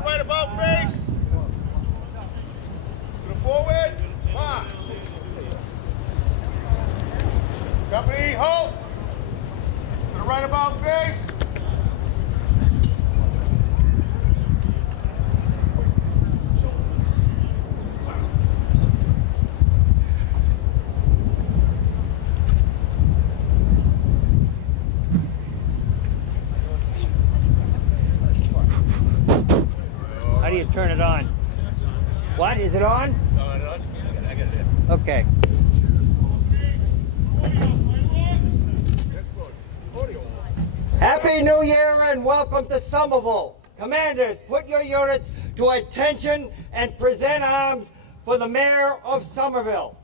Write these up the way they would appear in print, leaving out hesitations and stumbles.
the right about face. To the forward. March. Company, halt. To the right about face. How do you turn it on? What? Is it on? No, I got it. Okay. Happy New Year and welcome to Somerville. Commanders, put your units to attention and present arms for the Mayor of Somerville.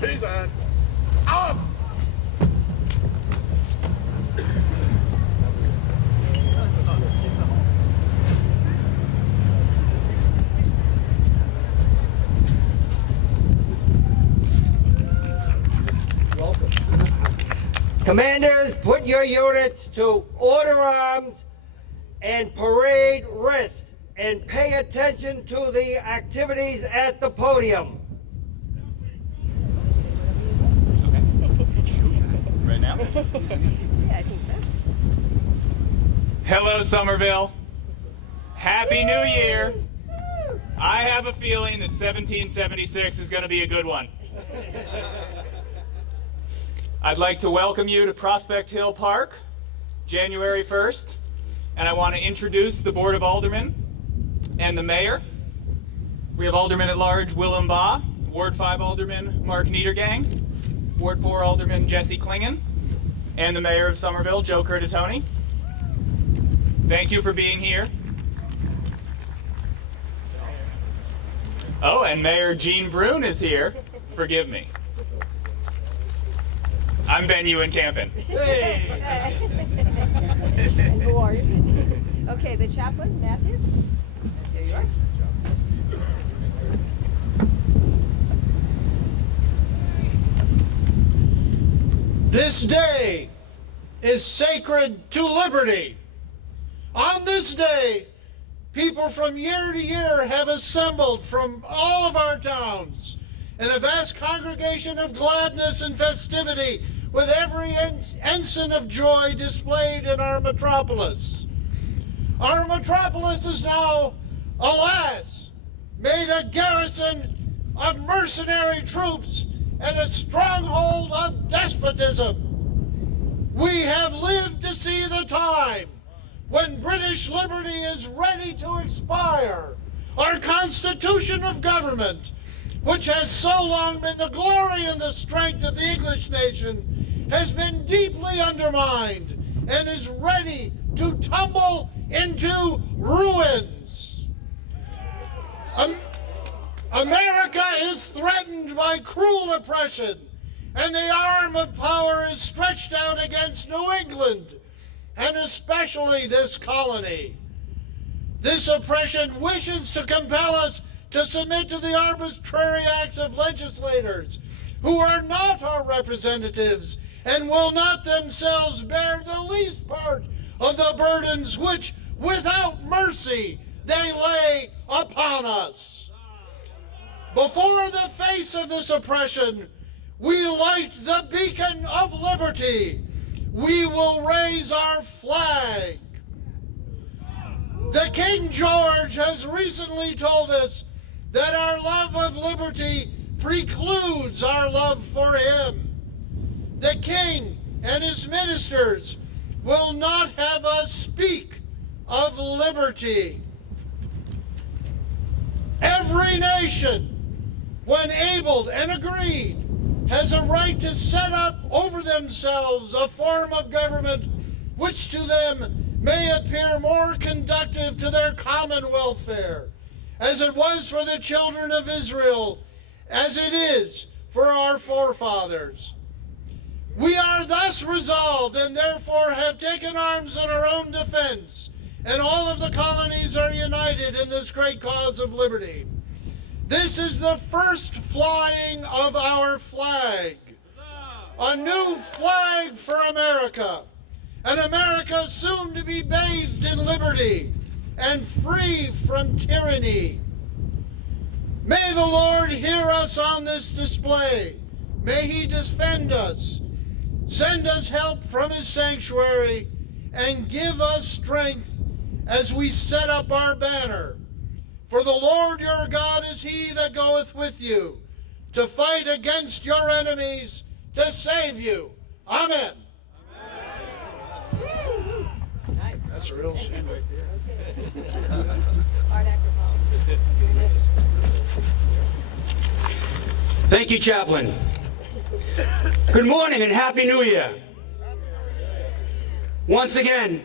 He's on. Up. Commanders, put your units to order arms and parade wrist and pay attention to the activities at the podium. Right now? Yeah, I think so. Hello, Somerville. Happy New Year. I have a feeling that 1776 is going to be a good one. I'd like to welcome you to Prospect Hill Park, January 1st, and I want to introduce the Board of Aldermen and the Mayor. We have Alderman at Large Willem Baugh, Ward 5 Alderman Mark Niedergang, Ward 4 Alderman Jesse Klingen, and the Mayor of Somerville, Joe Curtatone. Thank you for being here. Oh, and Mayor Gene Brune is here. Forgive me. I'm Ben Ewen-Campen. Hey. And who are you? Okay, the chaplain, Matthew. There you are. This day is sacred to liberty. On this day, people from year to year have assembled from all of our towns in a vast congregation of gladness and festivity, with every ensign of joy displayed in our metropolis. Our metropolis is now, alas, made a garrison of mercenary troops and a stronghold of despotism. We have lived to see the time when British liberty is ready to expire. Our constitution of government, which has so long been the glory and the strength of the English nation, has been deeply undermined and is ready to tumble into ruins. America is threatened by cruel oppression, and the arm of power is stretched out against New England, and especially this colony. This oppression wishes to compel us to submit to the arbitrary acts of legislators who are not our representatives and will not themselves bear the least part of the burdens which, without mercy, they lay upon us. Before the face of this oppression, we light the beacon of liberty. We will raise our flag. The King George has recently told us that our love of liberty precludes our love for him. The King and his ministers will not have us speak of liberty. Every nation, when abled and agreed, has a right to set up over themselves a form of government which to them may appear more conducive to their common welfare, as it was for the children of Israel, as it is for our forefathers. We are thus resolved, and therefore have taken arms in our own defense, and all of the colonies are united in this great cause of liberty. This is the first flying of our flag. a new flag for America, an America soon to be bathed in liberty and free from tyranny. May the Lord hear us on this display. May he defend us, send us help from his sanctuary, and give us strength as we set up our banner. For the Lord your God is he that goeth with you, to fight against your enemies, to save you. Amen. Nice. That's a real shame right there. Art actor Paul. Thank you, Chaplain. Good morning and Happy New Year. Once again,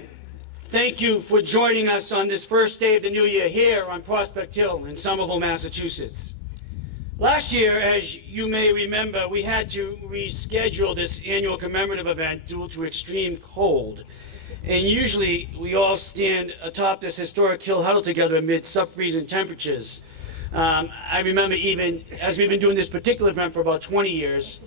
thank you for joining us on this first day of the new year here on Prospect Hill in Somerville, Massachusetts. Last year, as you may remember, we had to reschedule this annual commemorative event due to extreme cold. And usually we all stand atop this historic hill huddle together amid sub-freezing temperatures. I remember even as we've been doing this particular event for about 20 years,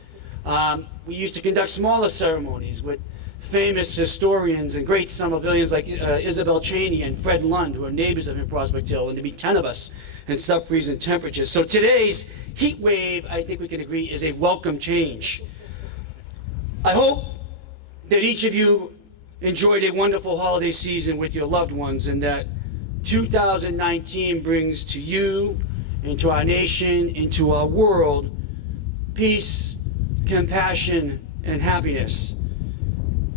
we used to conduct smaller ceremonies with famous historians and great Somervillians like Isabel Cheney and Fred Lund, who are neighbors of in Prospect Hill, and there'd be 10 of us in sub-freezing temperatures. So today's heat wave, I think we can agree, is a welcome change. I hope that each of you enjoyed a wonderful holiday season with your loved ones, and that 2019 brings to you and to our nation and to our world peace, compassion, and happiness.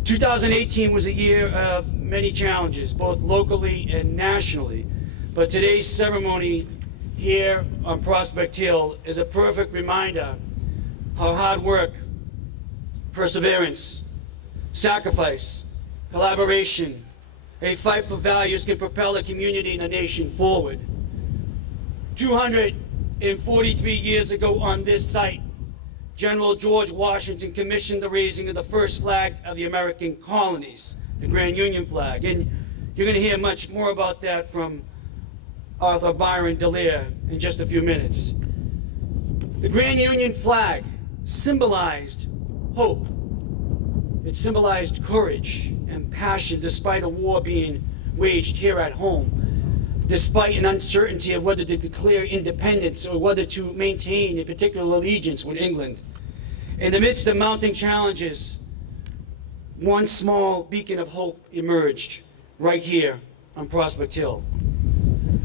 2018 was a year of many challenges, both locally and nationally, but today's ceremony here on Prospect Hill is a perfect reminder how hard work, perseverance, sacrifice, collaboration, a fight for values can propel a community and a nation forward. 243 years ago on this site, General George Washington commissioned the raising of the first flag of the American colonies, the Grand Union flag. And you're going to hear much more about that from Arthur Byron Delaire in just a few minutes. The Grand Union flag symbolized hope. It symbolized courage and passion despite a war being waged here at home, despite an uncertainty of whether to declare independence or whether to maintain a particular allegiance with England. In the midst of mounting challenges, one small beacon of hope emerged right here on Prospect Hill.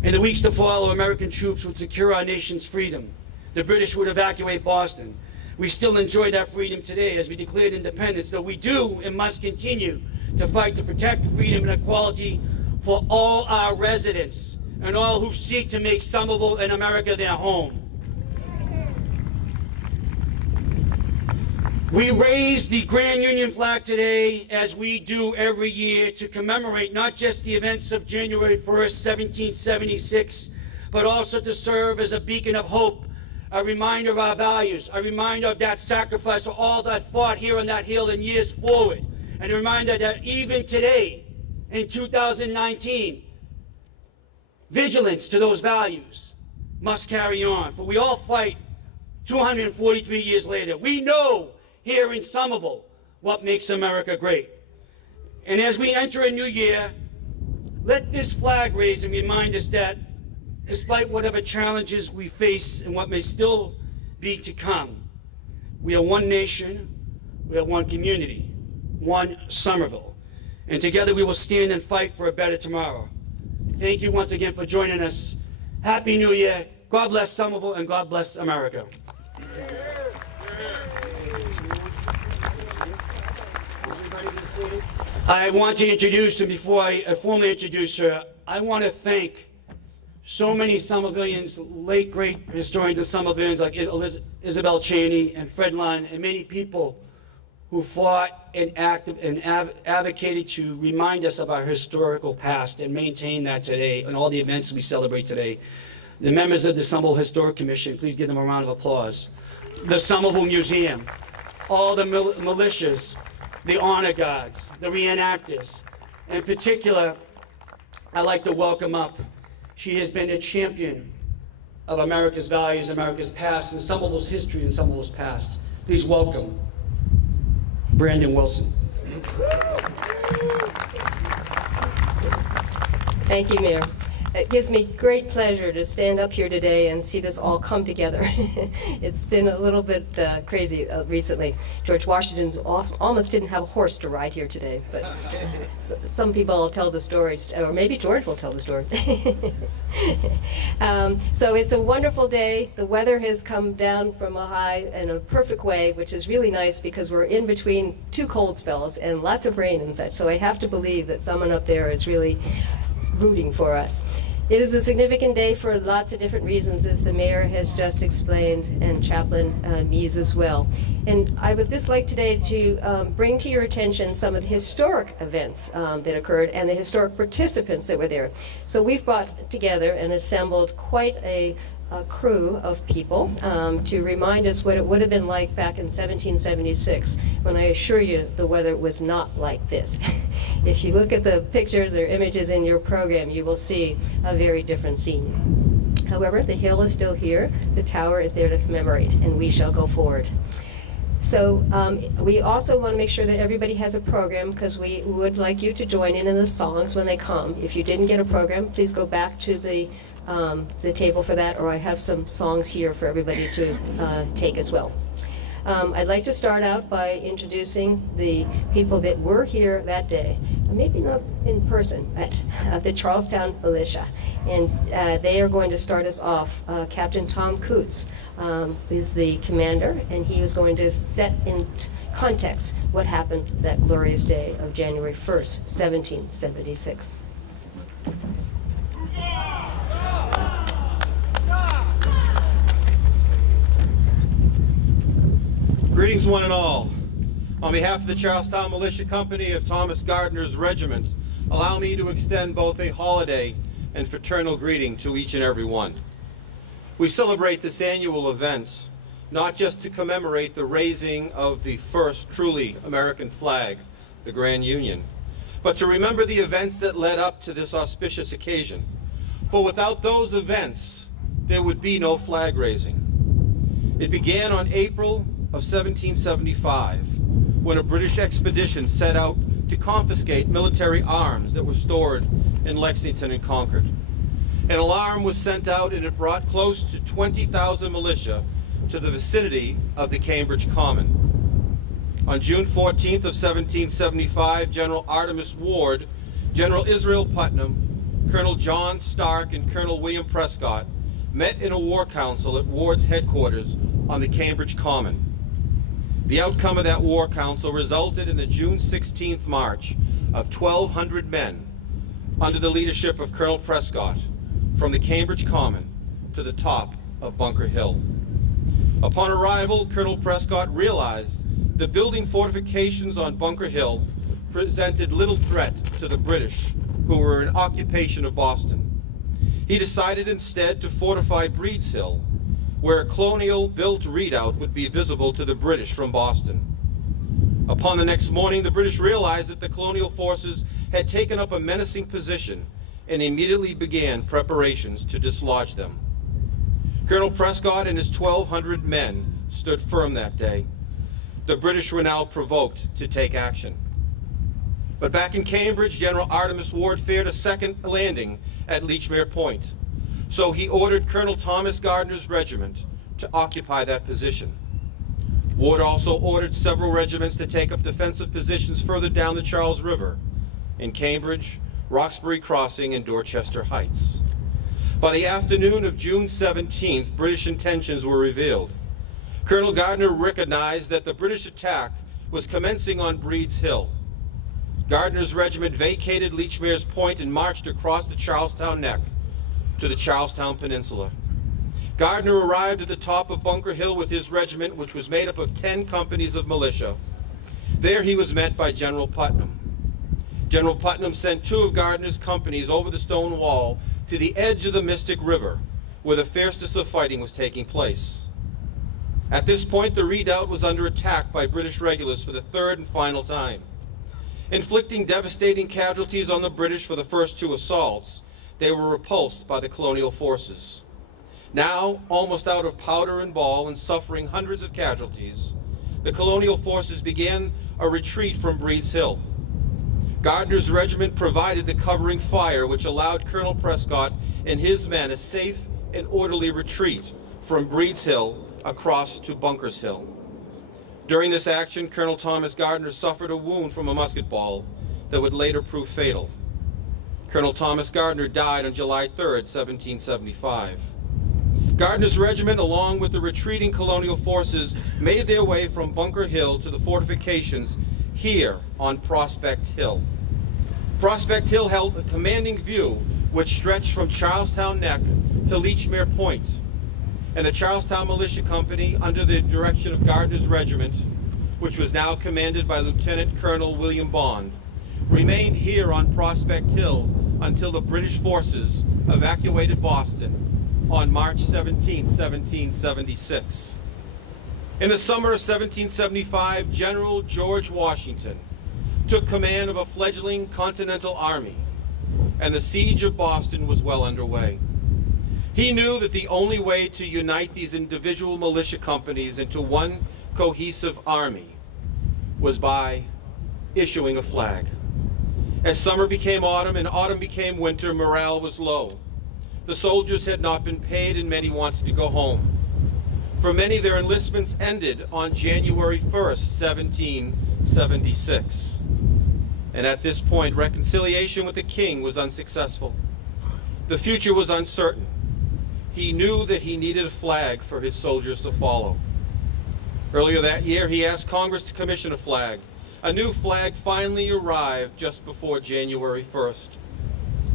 In the weeks to follow, American troops would secure our nation's freedom. The British would evacuate Boston. We still enjoy that freedom today as we declared independence, though we do and must continue to fight to protect freedom and equality for all our residents and all who seek to make Somerville and America their home. We raise the Grand Union flag today, as we do every year, to commemorate not just the events of January 1st, 1776, but also to serve as a beacon of hope, a reminder of our values, a reminder of that sacrifice for all that fought here on that hill in years forward, and a reminder that even today, in 2019, vigilance to those values must carry on. For we all fight 243 years later. We know here in Somerville what makes America great. And as we enter a new year, let this flag raising remind us that despite whatever challenges we face and what may still be to come, we are one nation, we are one community, one Somerville. And together we will stand and fight for a better tomorrow. Thank you once again for joining us. Happy New Year. God bless Somerville and God bless America. I want to introduce, and before I formally introduce her, I want to thank so many Somervillians, late great historians of Somervillians like Isabel Cheney and Fred Lund, and many people who fought and advocated to remind us of our historical past and maintain that today and all the events we celebrate today. The members of the Somerville Historic Commission, please give them a round of applause. The Somerville Museum, all the militias, the honor guards, the reenactors. In particular, I'd like to welcome up. She has been a champion of America's values, America's past, and Somerville's history and Somerville's past. Please welcome Brandon Wilson. Thank you, Mayor. It gives me great pleasure to stand up here today and see this all come together. It's been a little bit crazy recently. George Washington almost didn't have a horse to ride here today, but some people will tell the story, or maybe George will tell the story. So it's a wonderful day. The weather has come down from a high in a perfect way, which is really nice because we're in between two cold spells and lots of rain and such. So I have to believe that someone up there is really rooting for us. It is a significant day for lots of different reasons, as the mayor has just explained, and Chaplain Mies as well. And I would just like today to bring to your attention some of the historic events that occurred and the historic participants that were there. So we've brought together and assembled quite a crew of people to remind us what it would have been like back in 1776, when I assure you the weather was not like this. If you look at the pictures or images in your program, you will see a very different scene. However, the hill is still here, the tower is there to commemorate, and we shall go forward. So we also want to make sure that everybody has a program, because we would like you to join in the songs when they come. If you didn't get a program, please go back to the table for that, or I have some songs here for everybody to take as well. I'd like to start out by introducing the people that were here that day, maybe not in person, but the Charlestown Militia. And they are going to start us off. Captain Tom Coots is the commander, and he was going to set in context what happened that glorious day of January 1st, 1776. Greetings, one and all. On behalf of the Charlestown Militia Company of Thomas Gardner's Regiment, allow me to extend both a holiday and fraternal greeting to each and every one. We celebrate this annual event not just to commemorate the raising of the first truly American flag, the Grand Union, but to remember the events that led up to this auspicious occasion. For without those events, there would be no flag raising. It began on April of 1775, when a British expedition set out to confiscate military arms that were stored in Lexington and Concord. An alarm was sent out, and it brought close to 20,000 militia to the vicinity of the Cambridge Common. On June 14th of 1775, General Artemus Ward, General Israel Putnam, Colonel John Stark, and Colonel William Prescott met in a war council at Ward's headquarters on the Cambridge Common. The outcome of that war council resulted in the June 16th march of 1,200 men under the leadership of Colonel Prescott from the Cambridge Common to the top of Bunker Hill. Upon arrival, Colonel Prescott realized that building fortifications on Bunker Hill presented little threat to the British, who were in occupation of Boston. He decided instead to fortify Breed's Hill, where a colonial-built redoubt would be visible to the British from Boston. Upon the next morning, the British realized that the colonial forces had taken up a menacing position and immediately began preparations to dislodge them. Colonel Prescott and his 1,200 men stood firm that day. The British were now provoked to take action. But back in Cambridge, General Artemus Ward feared a second landing at Lechmere Point. So he ordered Colonel Thomas Gardner's regiment to occupy that position. Ward also ordered several regiments to take up defensive positions further down the Charles River in Cambridge, Roxbury Crossing, and Dorchester Heights. By the afternoon of June 17th, British intentions were revealed. Colonel Gardner recognized that the British attack was commencing on Breed's Hill. Gardner's regiment vacated Lechmere's Point and marched across the Charlestown Neck to the Charlestown Peninsula. Gardner arrived at the top of Bunker Hill with his regiment, which was made up of 10 companies of militia. There he was met by General Putnam. General Putnam sent 2 of Gardner's companies over the stone wall to the edge of the Mystic River, where the fiercest of fighting was taking place. At this point, the redoubt was under attack by British regulars for the third and final time. Inflicting devastating casualties on the British for the first 2 assaults, they were repulsed by the colonial forces. Now, almost out of powder and ball and suffering hundreds of casualties, the colonial forces began a retreat from Breed's Hill. Gardner's regiment provided the covering fire which allowed Colonel Prescott and his men a safe and orderly retreat from Breed's Hill across to Bunker's Hill. During this action, Colonel Thomas Gardner suffered a wound from a musket ball that would later prove fatal. Colonel Thomas Gardner died on July 3rd, 1775. Gardner's regiment, along with the retreating colonial forces, made their way from Bunker Hill to the fortifications here on Prospect Hill. Prospect Hill held a commanding view which stretched from Charlestown Neck to Lechmere Point, and the Charlestown Militia Company, under the direction of Gardner's regiment, which was now commanded by Lieutenant Colonel William Bond, remained here on Prospect Hill until the British forces evacuated Boston on March 17, 1776. In the summer of 1775, General George Washington took command of a fledgling Continental Army, and the siege of Boston was well underway. He knew that the only way to unite these individual militia companies into one cohesive army was by issuing a flag. As summer became autumn and autumn became winter, morale was low. The soldiers had not been paid and many wanted to go home. For many, their enlistments ended on January 1st, 1776. And at this point, reconciliation with the king was unsuccessful. The future was uncertain. He knew that he needed a flag for his soldiers to follow. Earlier that year, he asked Congress to commission a flag. A new flag finally arrived just before January 1st.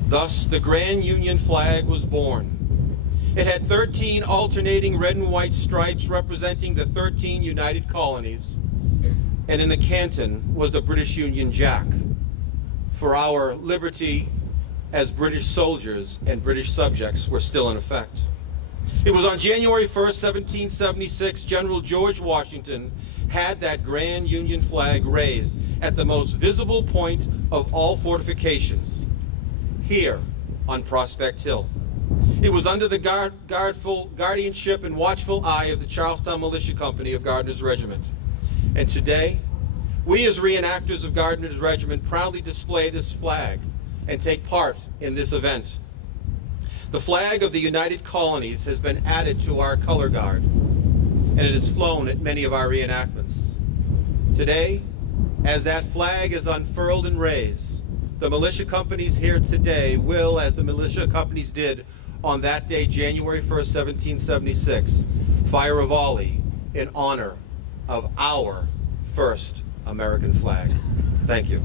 Thus, the Grand Union flag was born. It had 13 alternating red and white stripes representing the 13 united colonies, and in the canton was the British Union Jack for our liberty as British soldiers and British subjects were still in effect. It was on January 1st, 1776, General George Washington had that Grand Union flag raised at the most visible point of all fortifications, here on Prospect Hill. It was under the guardianship and watchful eye of the Charlestown Militia Company of Gardner's regiment. And today, we as reenactors of Gardner's regiment proudly display this flag and take part in this event. The flag of the United Colonies has been added to our color guard, and it is flown at many of our reenactments. Today, as that flag is unfurled and raised, the militia companies here today will, as the militia companies did on that day, January 1st, 1776, fire a volley in honor of our first American flag. Thank you.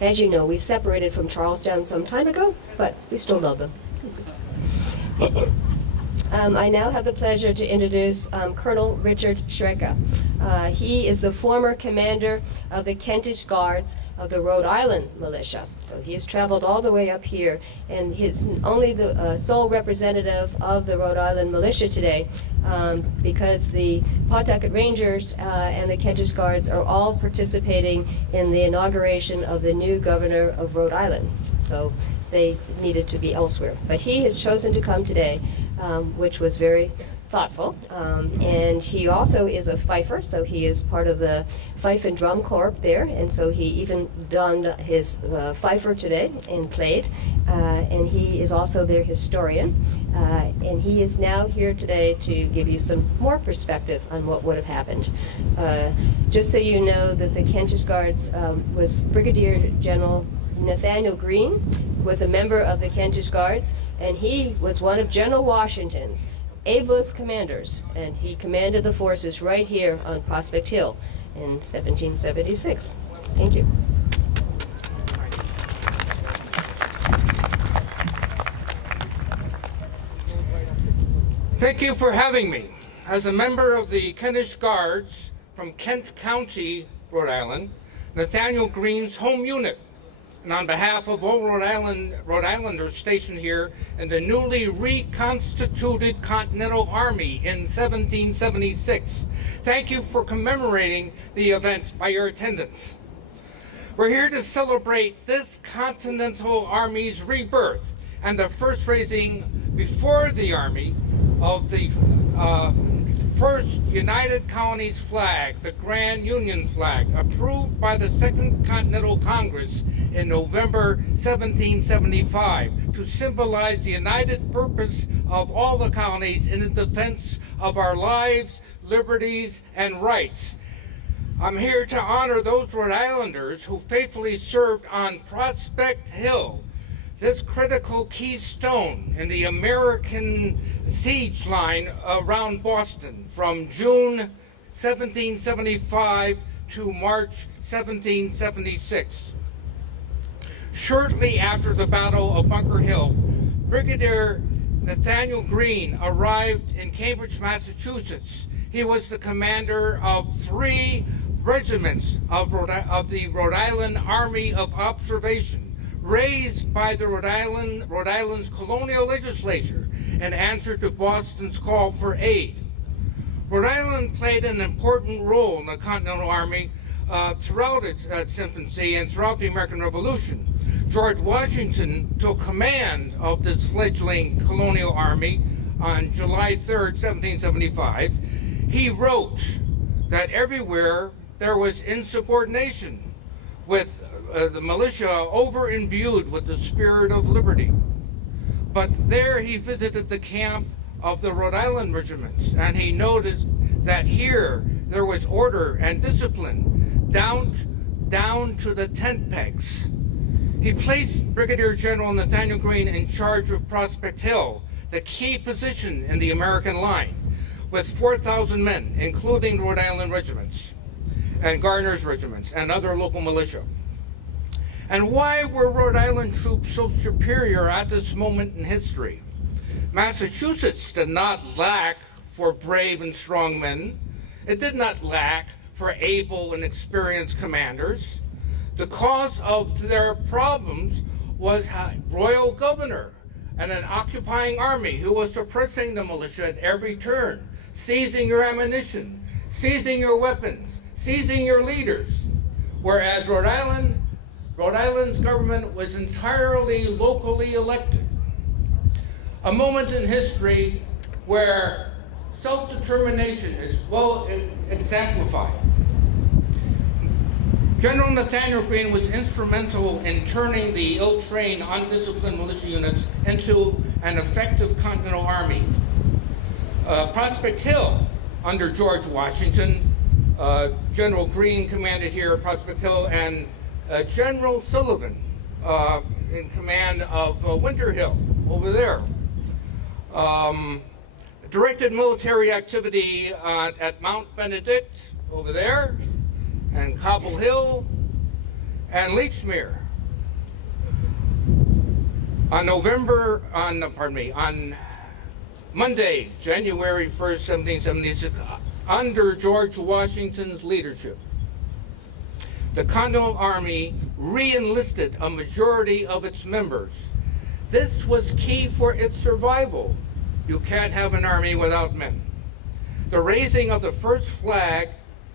As you know, we separated from Charlestown some time ago, but we still love them. I now have the pleasure to introduce Colonel Richard Schrecka. He is the former commander of the Kentish Guards of the Rhode Island Militia. So he has traveled all the way up here, and he's only the sole representative of the Rhode Island Militia today because the Pawtucket Rangers and the Kentish Guards are all participating in the inauguration of the new governor of Rhode Island. So they needed to be elsewhere. But he has chosen to come today, which was very thoughtful. And he also is a fifer, so he is part of the Fife and Drum Corps there, and so he even donned his fifer today and played. And he is also their historian. And he is now here today to give you some more perspective on what would have happened. Just so you know that the Kentish Guards was Brigadier General Nathaniel Greene was a member of the Kentish Guards, and he was one of General Washington's ablest commanders, and he commanded the forces right here on Prospect Hill in 1776. Thank you. Thank you for having me. As a member of the Kentish Guards from Kent County, Rhode Island, Nathaniel Greene's home unit, and on behalf of all Rhode Islanders stationed here in the newly reconstituted Continental Army in 1776, thank you for commemorating the event by your attendance. We're here to celebrate this Continental Army's rebirth and the first raising before the Army of the first United Colonies flag, the Grand Union flag, approved by the Second Continental Congress in November 1775 to symbolize the united purpose of all the colonies in the defense of our lives, liberties, and rights. I'm here to honor those Rhode Islanders who faithfully served on Prospect Hill, this critical keystone in the American siege line around Boston from June 1775 to March 1776. Shortly after the Battle of Bunker Hill, Brigadier Nathaniel Greene arrived in Cambridge, Massachusetts. He was the commander of 3 regiments of the Rhode Island Army of Observation, raised by the Rhode Island's colonial legislature in answer to Boston's call for aid. Rhode Island played an important role in the Continental Army throughout its infancy and throughout the American Revolution. George Washington took command of this fledgling colonial army on July 3rd, 1775. He wrote that everywhere there was insubordination, with the militia over-imbued with the spirit of liberty. But there he visited the camp of the Rhode Island regiments, and he noticed that here there was order and discipline down to the tent pegs. He placed Brigadier General Nathaniel Greene in charge of Prospect Hill, the key position in the American line, with 4,000 men, including Rhode Island regiments and Gardner's regiments and other local militia. And why were Rhode Island troops so superior at this moment in history? Massachusetts did not lack for brave and strong men. It did not lack for able and experienced commanders. The cause of their problems was a royal governor and an occupying army who was suppressing the militia at every turn, seizing your ammunition, seizing your weapons, seizing your leaders. Whereas Rhode Island's government was entirely locally elected. A moment in history where self-determination is well exemplified. General Nathaniel Greene was instrumental in turning the ill-trained, undisciplined militia units into an effective Continental Army. Prospect Hill, under George Washington, General Greene commanded here at Prospect Hill, and General Sullivan in command of Winter Hill over there. Directed military activity at Mount Benedict over there, and Cobble Hill, and Leechmere. On Monday, January 1st, 1776, under George Washington's leadership, the Continental Army re-enlisted a majority of its members. This was key for its survival. You can't have an army without men. The raising of the first flag,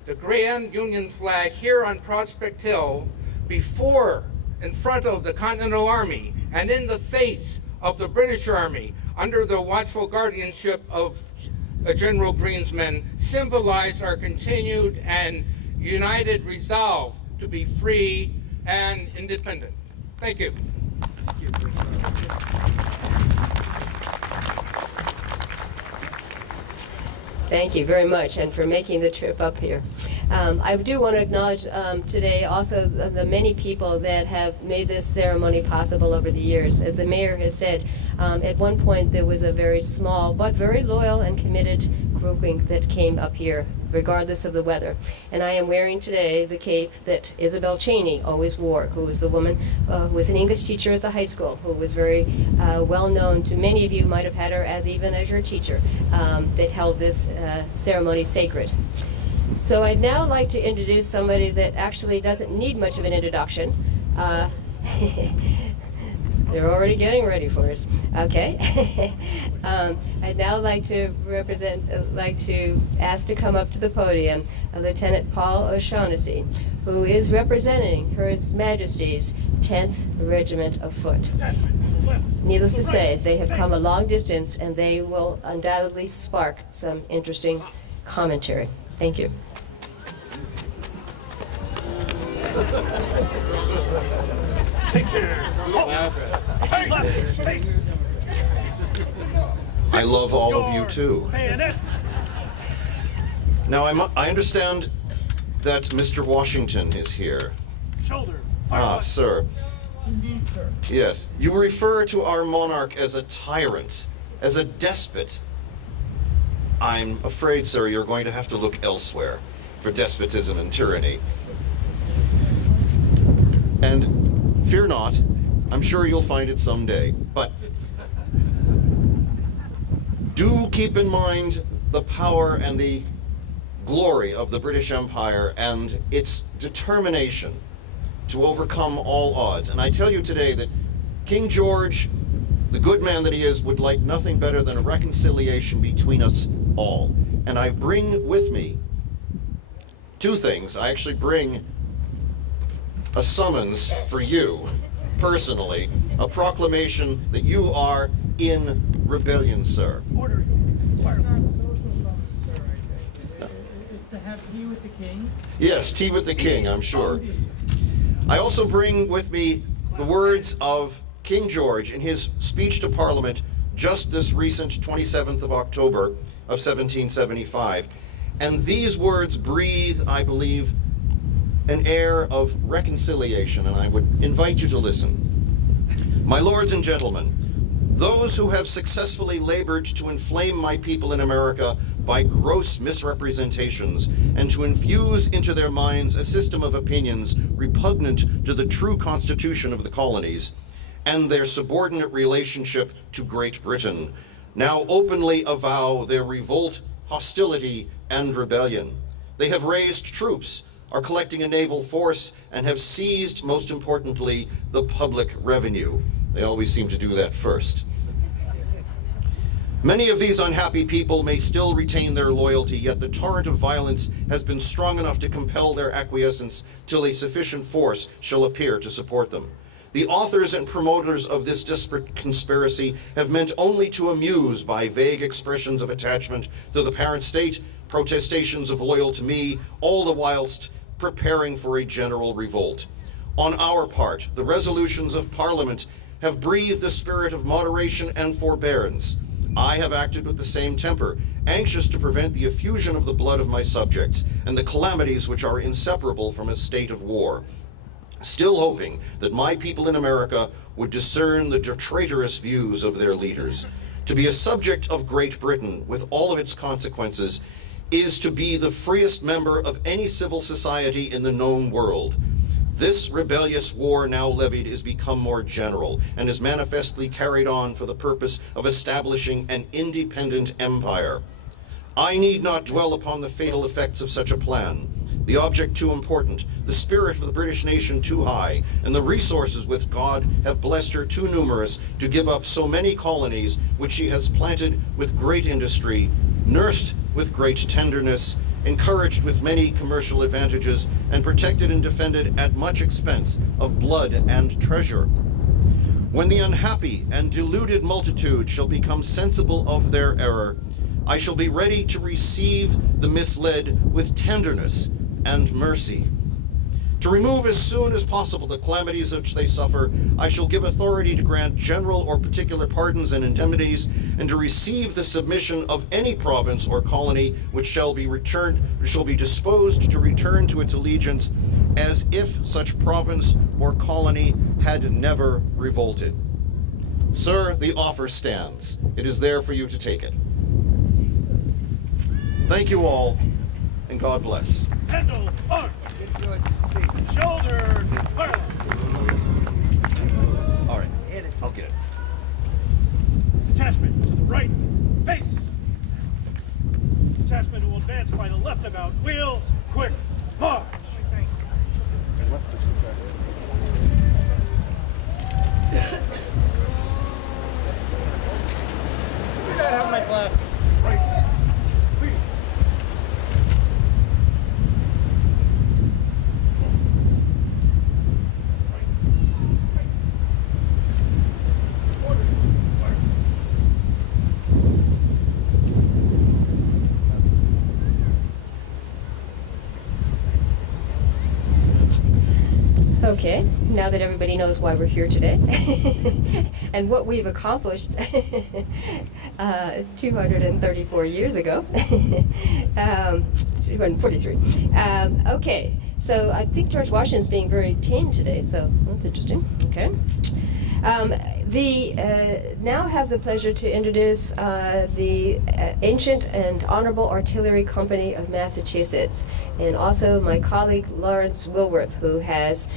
the Grand Union flag, here on Prospect Hill, in front of the Continental Army and in the face of the British Army under the watchful guardianship of General Greene's men, symbolized our continued and united resolve to be free and independent. Thank you. Thank you very much, and for making the trip up here. I do want to acknowledge today also the many people that have made this ceremony possible over the years. As the mayor has said, at one point there was a very small but very loyal and committed grouping that came up here, regardless of the weather. And I am wearing today the cape that Isabel Cheney always wore, who was the woman who was an English teacher at the high school, who was very well known to many of you, might have had her even as your teacher, that held this ceremony sacred. So I'd now like to introduce somebody that actually doesn't need much of an introduction. They're already getting ready for us. Okay. I'd now like to ask to come up to the podium Lieutenant Paul O'Shaughnessy, who is representing Her Majesty's 10th Regiment of Foot. Needless to say, they have come a long distance and they will undoubtedly spark some interesting commentary. Thank you. Take care. I love all of you too. Bayonets. Now I understand that Mr. Washington is here. Shoulder. Ah, sir. Indeed, sir. Yes. You refer to our monarch as a tyrant, as a despot. I'm afraid, sir, you're going to have to look elsewhere for despotism and tyranny. And fear not, I'm sure you'll find it someday. But do keep in mind the power and the glory of the British Empire and its determination to overcome all odds. And I tell you today that King George, the good man that he is, would like nothing better than a reconciliation between us all. And I bring with me two things. I actually bring a summons for you, personally, a proclamation that you are in rebellion, sir. Order. Fire. It's to have tea with the king. Yes, tea with the king, I'm sure. I also bring with me the words of King George in his speech to Parliament just this recent 27th of October of 1775. And these words breathe, I believe, an air of reconciliation, and I would invite you to listen. My lords and gentlemen, those who have successfully labored to inflame my people in America by gross misrepresentations and to infuse into their minds a system of opinions repugnant to the true constitution of the colonies and their subordinate relationship to Great Britain, now openly avow their revolt, hostility, and rebellion. They have raised troops, are collecting a naval force, and have seized, most importantly, the public revenue. They always seem to do that first. Many of these unhappy people may still retain their loyalty, yet the torrent of violence has been strong enough to compel their acquiescence till a sufficient force shall appear to support them. The authors and promoters of this desperate conspiracy have meant only to amuse by vague expressions of attachment to the parent state, protestations of loyalty to me, all the whilst preparing for a general revolt. On our part, the resolutions of Parliament have breathed the spirit of moderation and forbearance. I have acted with the same temper, anxious to prevent the effusion of the blood of my subjects and the calamities which are inseparable from a state of war. Still hoping that my people in America would discern the traitorous views of their leaders. To be a subject of Great Britain, with all of its consequences, is to be the freest member of any civil society in the known world. This rebellious war now levied is become more general and is manifestly carried on for the purpose of establishing an independent empire. I need not dwell upon the fatal effects of such a plan. The object too important, the spirit of the British nation too high, and the resources with God have blessed her too numerous to give up so many colonies which she has planted with great industry, nursed with great tenderness, encouraged with many commercial advantages, and protected and defended at much expense of blood and treasure. When the unhappy and deluded multitude shall become sensible of their error, I shall be ready to receive the misled with tenderness and mercy. To remove as soon as possible the calamities which they suffer, I shall give authority to grant general or particular pardons and indemnities, and to receive the submission of any province or colony which shall be disposed to return to its allegiance, as if such province or colony had never revolted. Sir, the offer stands. It is there for you to take it. Thank you all, and God bless. Handle, arm. Shoulder, fire. All right, I'll get it. Detachment to the right, face. Detachment will advance by the left about. Wheel, quick, march. You don't have my glass. Right, lead. Okay, now that everybody knows why we're here today and what we've accomplished 234 years ago, 243. Okay, so I think George Washington's being very tame today, so that's interesting. Okay. Now have the pleasure to introduce the Ancient and Honorable Artillery Company of Massachusetts, and also my colleague Lawrence Wilworth, who has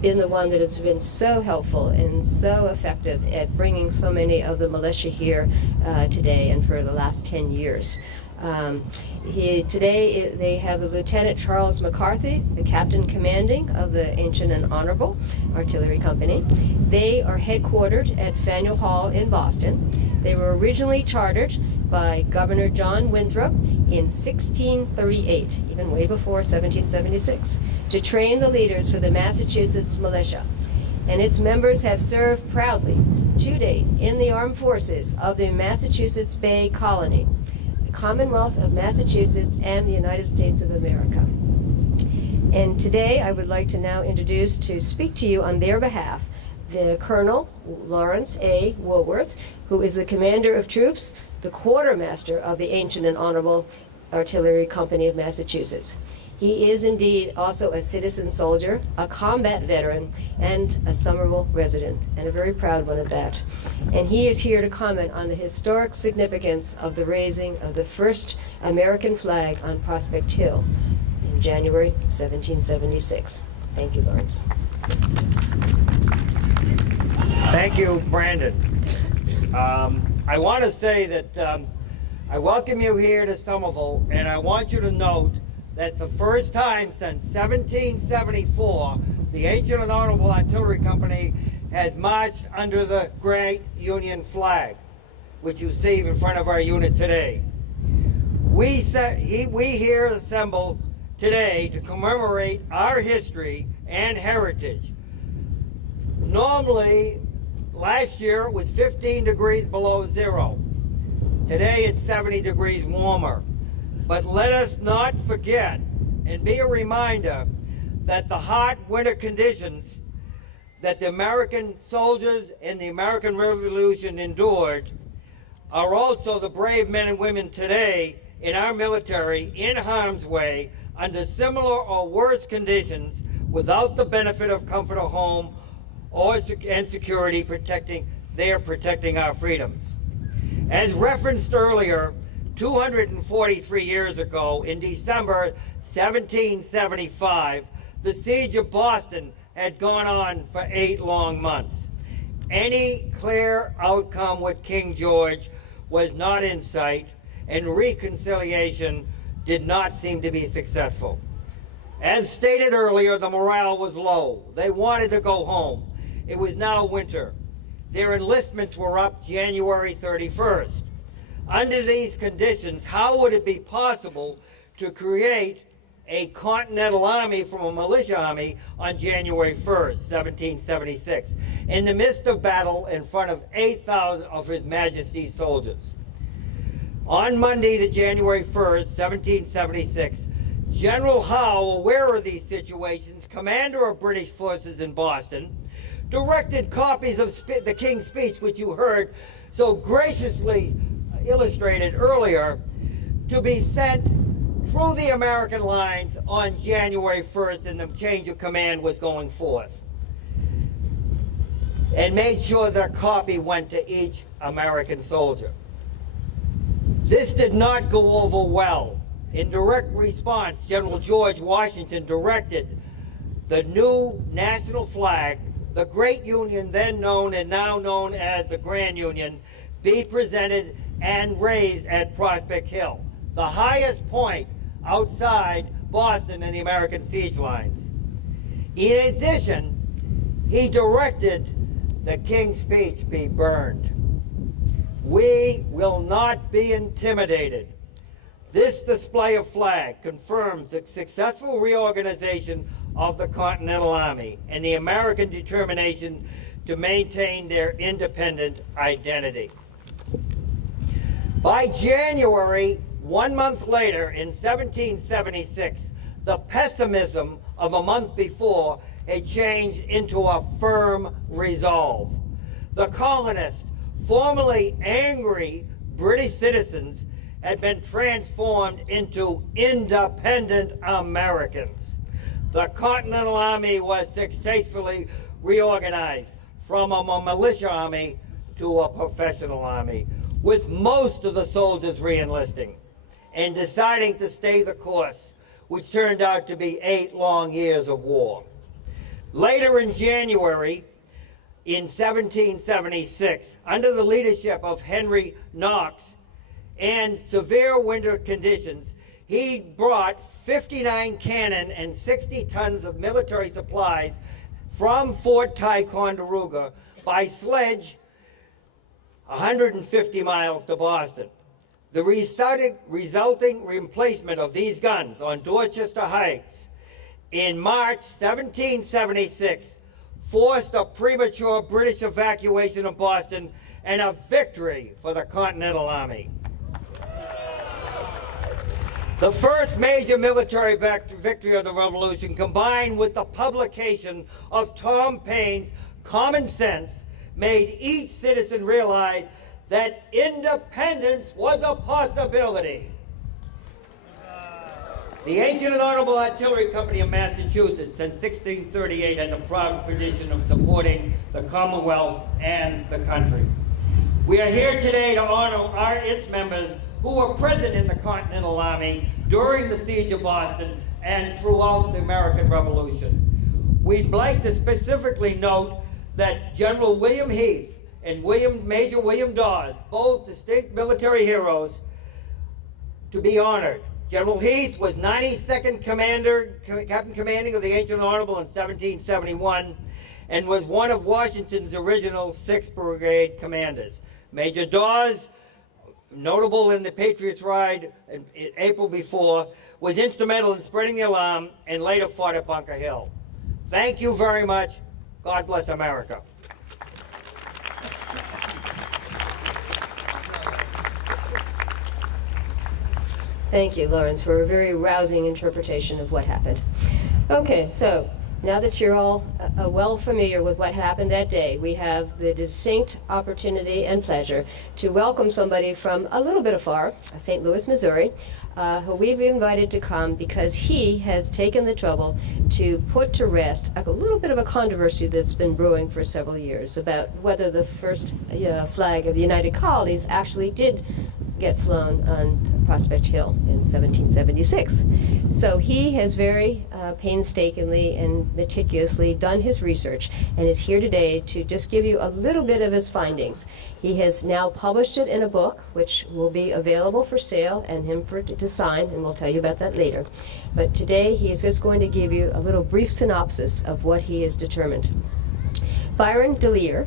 been the one that has been so helpful and so effective at bringing so many of the militia here today and for the last 10 years. Today they have the Lieutenant Charles McCarthy, the Captain Commanding of the Ancient and Honorable Artillery Company. They are headquartered at Faneuil Hall in Boston. They were originally chartered by Governor John Winthrop in 1638, even way before 1776, to train the leaders for the Massachusetts militia. And its members have served proudly to date in the armed forces of the Massachusetts Bay Colony, the Commonwealth of Massachusetts, and the United States of America. And today I would like to now introduce, to speak to you on their behalf, the Colonel Lawrence A. Wilworth, who is the Commander of Troops, the Quartermaster of the Ancient and Honorable Artillery Company of Massachusetts. He is indeed also a citizen soldier, a combat veteran, and a Somerville resident, and a very proud one at that. And he is here to comment on the historic significance of the raising of the first American flag on Prospect Hill in January 1776. Thank you, Lawrence. Thank you, Brandon. I want to say that I welcome you here to Somerville, and I want you to note that the first time since 1774, the Ancient and Honorable Artillery Company has marched under the great Union flag, which you see in front of our unit today. We here assembled today to commemorate our history and heritage. Normally, last year it was 15 degrees below zero. Today it's 70 degrees warmer. But let us not forget and be a reminder that the hot winter conditions that the American soldiers in the American Revolution endured are also the brave men and women today in our military in harm's way under similar or worse conditions without the benefit of comfort of home and security protecting our freedoms. As referenced earlier, 243 years ago, in December 1775, the siege of Boston had gone on for 8 long months. Any clear outcome with King George was not in sight, and reconciliation did not seem to be successful. As stated earlier, the morale was low. They wanted to go home. It was now winter. Their enlistments were up January 31st. Under these conditions, how would it be possible to create a Continental Army from a militia army on January 1st, 1776, in the midst of battle in front of 8,000 of His Majesty's soldiers? On Monday, the January 1st, 1776, General Howe, aware of these situations, commander of British forces in Boston, directed copies of the King's speech, which you heard so graciously illustrated earlier, to be sent through the American lines on January 1st, and the change of command was going forth. And made sure that a copy went to each American soldier. This did not go over well. In direct response, General George Washington directed the new national flag, the Great Union, then known and now known as the Grand Union, be presented and raised at Prospect Hill, the highest point outside Boston in the American siege lines. In addition, he directed the King's speech be burned. We will not be intimidated. This display of flag confirms the successful reorganization of the Continental Army and the American determination to maintain their independent identity. By January, 1 month later, in 1776, the pessimism of a month before had changed into a firm resolve. The colonists, formerly angry British citizens, had been transformed into independent Americans. The Continental Army was successfully reorganized from a militia army to a professional army, with most of the soldiers re-enlisting and deciding to stay the course, which turned out to be 8 long years of war. Later in January, in 1776, under the leadership of Henry Knox and severe winter conditions, he brought 59 cannon and 60 tons of military supplies from Fort Ticonderoga by sledge 150 miles to Boston. The resulting replacement of these guns on Dorchester Heights in March 1776 forced a premature British evacuation of Boston and a victory for the Continental Army. The first major military victory of the Revolution, combined with the publication of Tom Paine's Common Sense, made each citizen realize that independence was a possibility. The Ancient and Honorable Artillery Company of Massachusetts, since 1638, has a proud tradition of supporting the Commonwealth and the country. We are here today to honor its members who were present in the Continental Army during the Siege of Boston and throughout the American Revolution. We'd like to specifically note that General William Heath and Major William Dawes, both distinct military heroes, to be honored. General Heath was 92nd Captain Commanding of the Ancient and Honorable in 1771 and was one of Washington's original 6th Brigade commanders. Major Dawes, notable in the Patriots' Ride in April before, was instrumental in spreading the alarm and later fought at Bunker Hill. Thank you very much. God bless America. Thank you, Lawrence, for a very rousing interpretation of what happened. Okay, so now that you're all well familiar with what happened that day, we have the distinct opportunity and pleasure to welcome somebody from a little bit afar, St. Louis, Missouri, who we've invited to come because he has taken the trouble to put to rest a little bit of a controversy that's been brewing for several years about whether the first flag of the United Colonies actually did get flown on Prospect Hill in 1776. So he has very painstakingly and meticulously done his research and is here today to just give you a little bit of his findings. He has now published it in a book which will be available for sale and him to sign, and we'll tell you about that later. But today he is just going to give you a little brief synopsis of what he has determined. Byron DeLear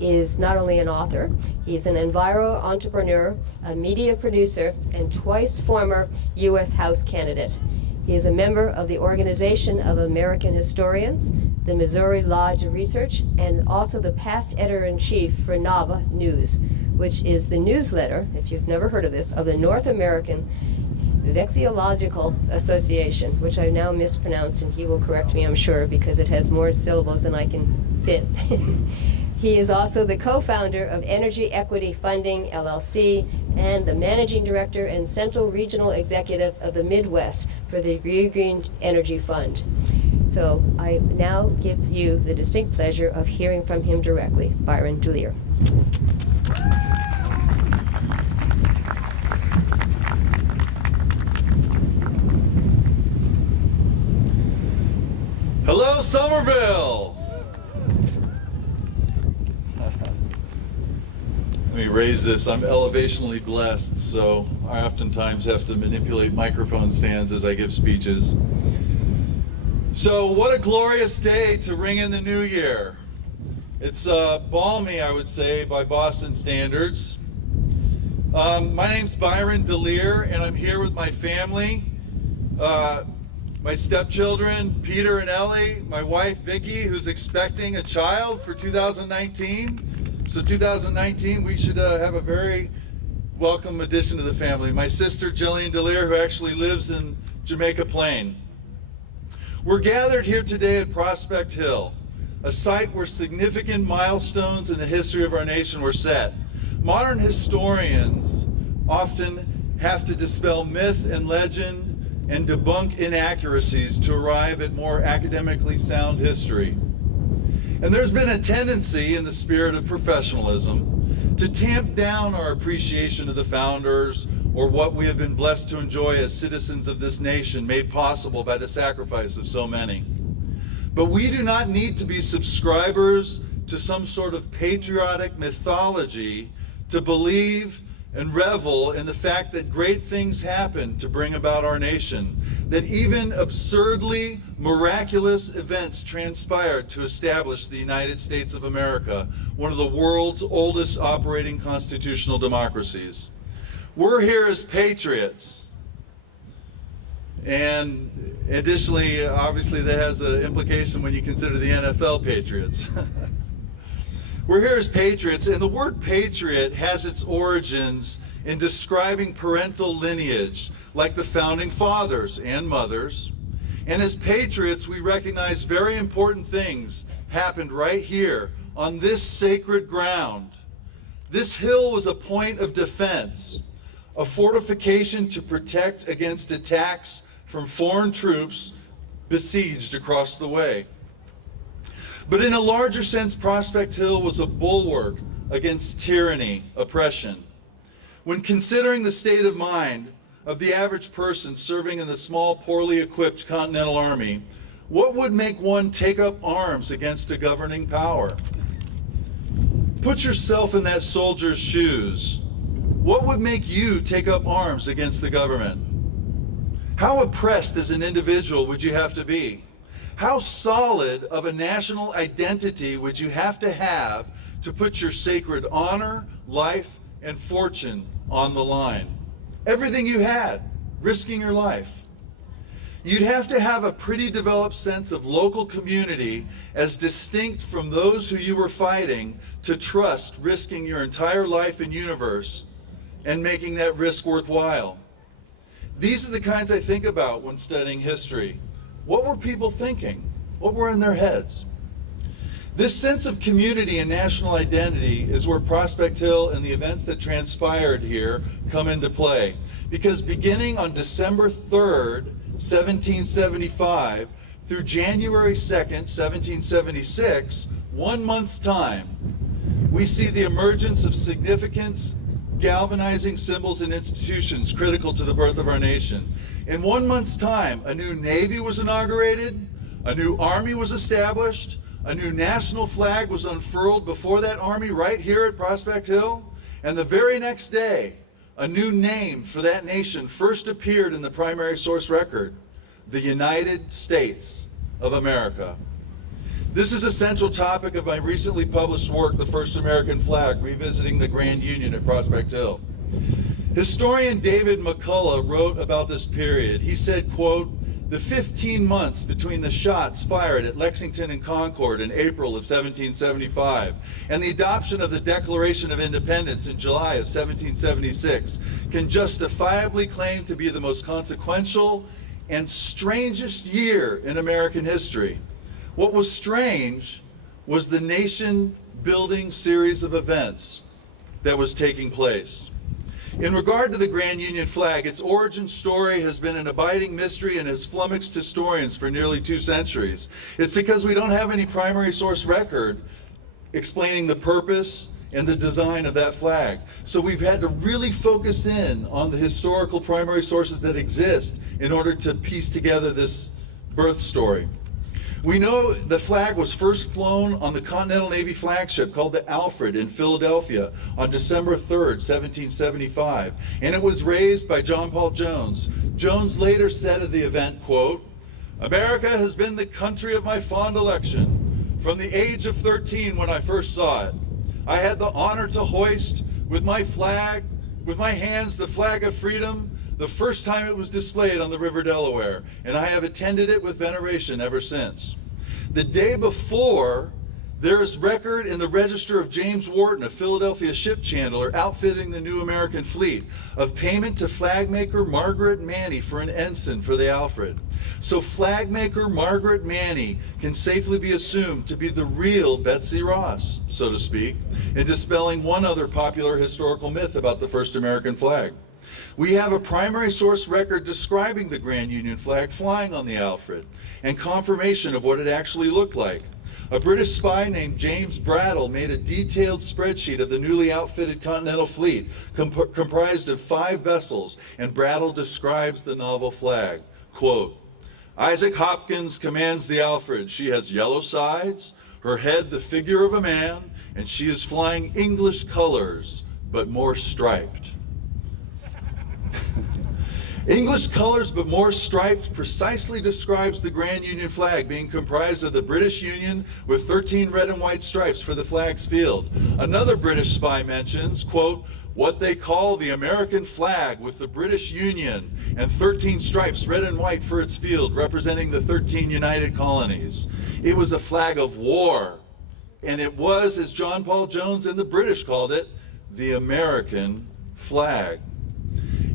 is not only an author, he's an enviro entrepreneur, a media producer, and twice former U.S. House candidate. He is a member of the Organization of American Historians, the Missouri Lodge of Research, and also the past editor-in-chief for NAVA News, which is the newsletter, if you've never heard of this, of the North American Vexillological Association, which I now mispronounce, and he will correct me, I'm sure, because it has more syllables than I can fit. He is also the co-founder of Energy Equity Funding, LLC, and the managing director and central regional executive of the Midwest for the Rio Green Energy Fund. So I now give you the distinct pleasure of hearing from him directly. Byron DeLear. Hello, Somerville! Let me raise this. I'm elevationally blessed, so I oftentimes have to manipulate microphone stands as I give speeches. So what a glorious day to ring in the new year. It's balmy, I would say, by Boston standards. My name's Byron DeLear, and I'm here with my family. My stepchildren, Peter and Ellie, my wife, Vicki, who's expecting a child for 2019. So 2019, we should have a very welcome addition to the family. My sister, Jillian DeLear, who actually lives in Jamaica Plain. We're gathered here today at Prospect Hill, a site where significant milestones in the history of our nation were set. Modern historians often have to dispel myth and legend and debunk inaccuracies to arrive at more academically sound history. And there's been a tendency in the spirit of professionalism to tamp down our appreciation of the founders or what we have been blessed to enjoy as citizens of this nation, made possible by the sacrifice of so many. But we do not need to be subscribers to some sort of patriotic mythology to believe and revel in the fact that great things happened to bring about our nation, that even absurdly miraculous events transpired to establish the United States of America, one of the world's oldest operating constitutional democracies. We're here as patriots. And additionally, obviously that has an implication when you consider the NFL Patriots. We're here as patriots, and the word patriot has its origins in describing parental lineage, like the founding fathers and mothers. And as patriots, we recognize very important things happened right here on this sacred ground. This hill was a point of defense, a fortification to protect against attacks from foreign troops besieged across the way. But in a larger sense, Prospect Hill was a bulwark against tyranny, oppression. When considering the state of mind of the average person serving in the small, poorly equipped Continental Army, what would make one take up arms against a governing power? Put yourself in that soldier's shoes. What would make you take up arms against the government? How oppressed as an individual would you have to be? How solid of a national identity would you have to put your sacred honor, life, and fortune on the line? Everything you had, risking your life. You'd have to have a pretty developed sense of local community as distinct from those who you were fighting to trust risking your entire life and universe and making that risk worthwhile. These are the kinds I think about when studying history. What were people thinking? What were in their heads? This sense of community and national identity is where Prospect Hill and the events that transpired here come into play. Because beginning on December 3rd, 1775, through January 2nd, 1776, 1 month's time, we see the emergence of significance, galvanizing symbols and institutions critical to the birth of our nation. In 1 month's time, a new Navy was inaugurated, a new Army was established, a new national flag was unfurled before that Army right here at Prospect Hill, and the very next day, a new name for that nation first appeared in the primary source record, the United States of America. This is a central topic of my recently published work, The First American Flag, Revisiting the Grand Union at Prospect Hill. Historian David McCullough wrote about this period. He said, quote, "The 15 months between the shots fired at Lexington and Concord in April of 1775 and the adoption of the Declaration of Independence in July of 1776 can justifiably claim to be the most consequential and strangest year in American history. What was strange was the nation-building series of events that was taking place. In regard to the Grand Union flag, its origin story has been an abiding mystery and has flummoxed historians for nearly 2 centuries. It's because we don't have any primary source record explaining the purpose and the design of that flag. So we've had to really focus in on the historical primary sources that exist in order to piece together this birth story. We know the flag was first flown on the Continental Navy flagship called the Alfred in Philadelphia on December 3rd, 1775, and it was raised by John Paul Jones. Jones later said of the event, quote, "America has been the country of my fond election. From the age of 13 when I first saw it, I had the honor to hoist with my hands the flag of freedom the first time it was displayed on the River Delaware, and I have attended it with veneration ever since. The day before There is record in the register of James Wharton, a Philadelphia ship chandler outfitting the new American fleet, of payment to flagmaker Margaret Manny for an ensign for the Alfred. So flagmaker Margaret Manny can safely be assumed to be the real Betsy Ross, so to speak, in dispelling one other popular historical myth about the first American flag. We have a primary source record describing the Grand Union flag flying on the Alfred, and confirmation of what it actually looked like. A British spy named James Brattle made a detailed spreadsheet of the newly outfitted Continental Fleet comprised of 5 vessels, and Brattle describes the novel flag. Quote, Isaac Hopkins commands the Alfred. She has yellow sides, her head the figure of a man, and she is flying English colors, but more striped. English colors but more striped precisely describes the Grand Union flag being comprised of the British Union with 13 red and white stripes for the flag's field. Another British spy mentions, quote, what they call the American flag with the British Union and 13 stripes red and white for its field representing the 13 united colonies. It was a flag of war, and it was, as John Paul Jones and the British called it, the American flag.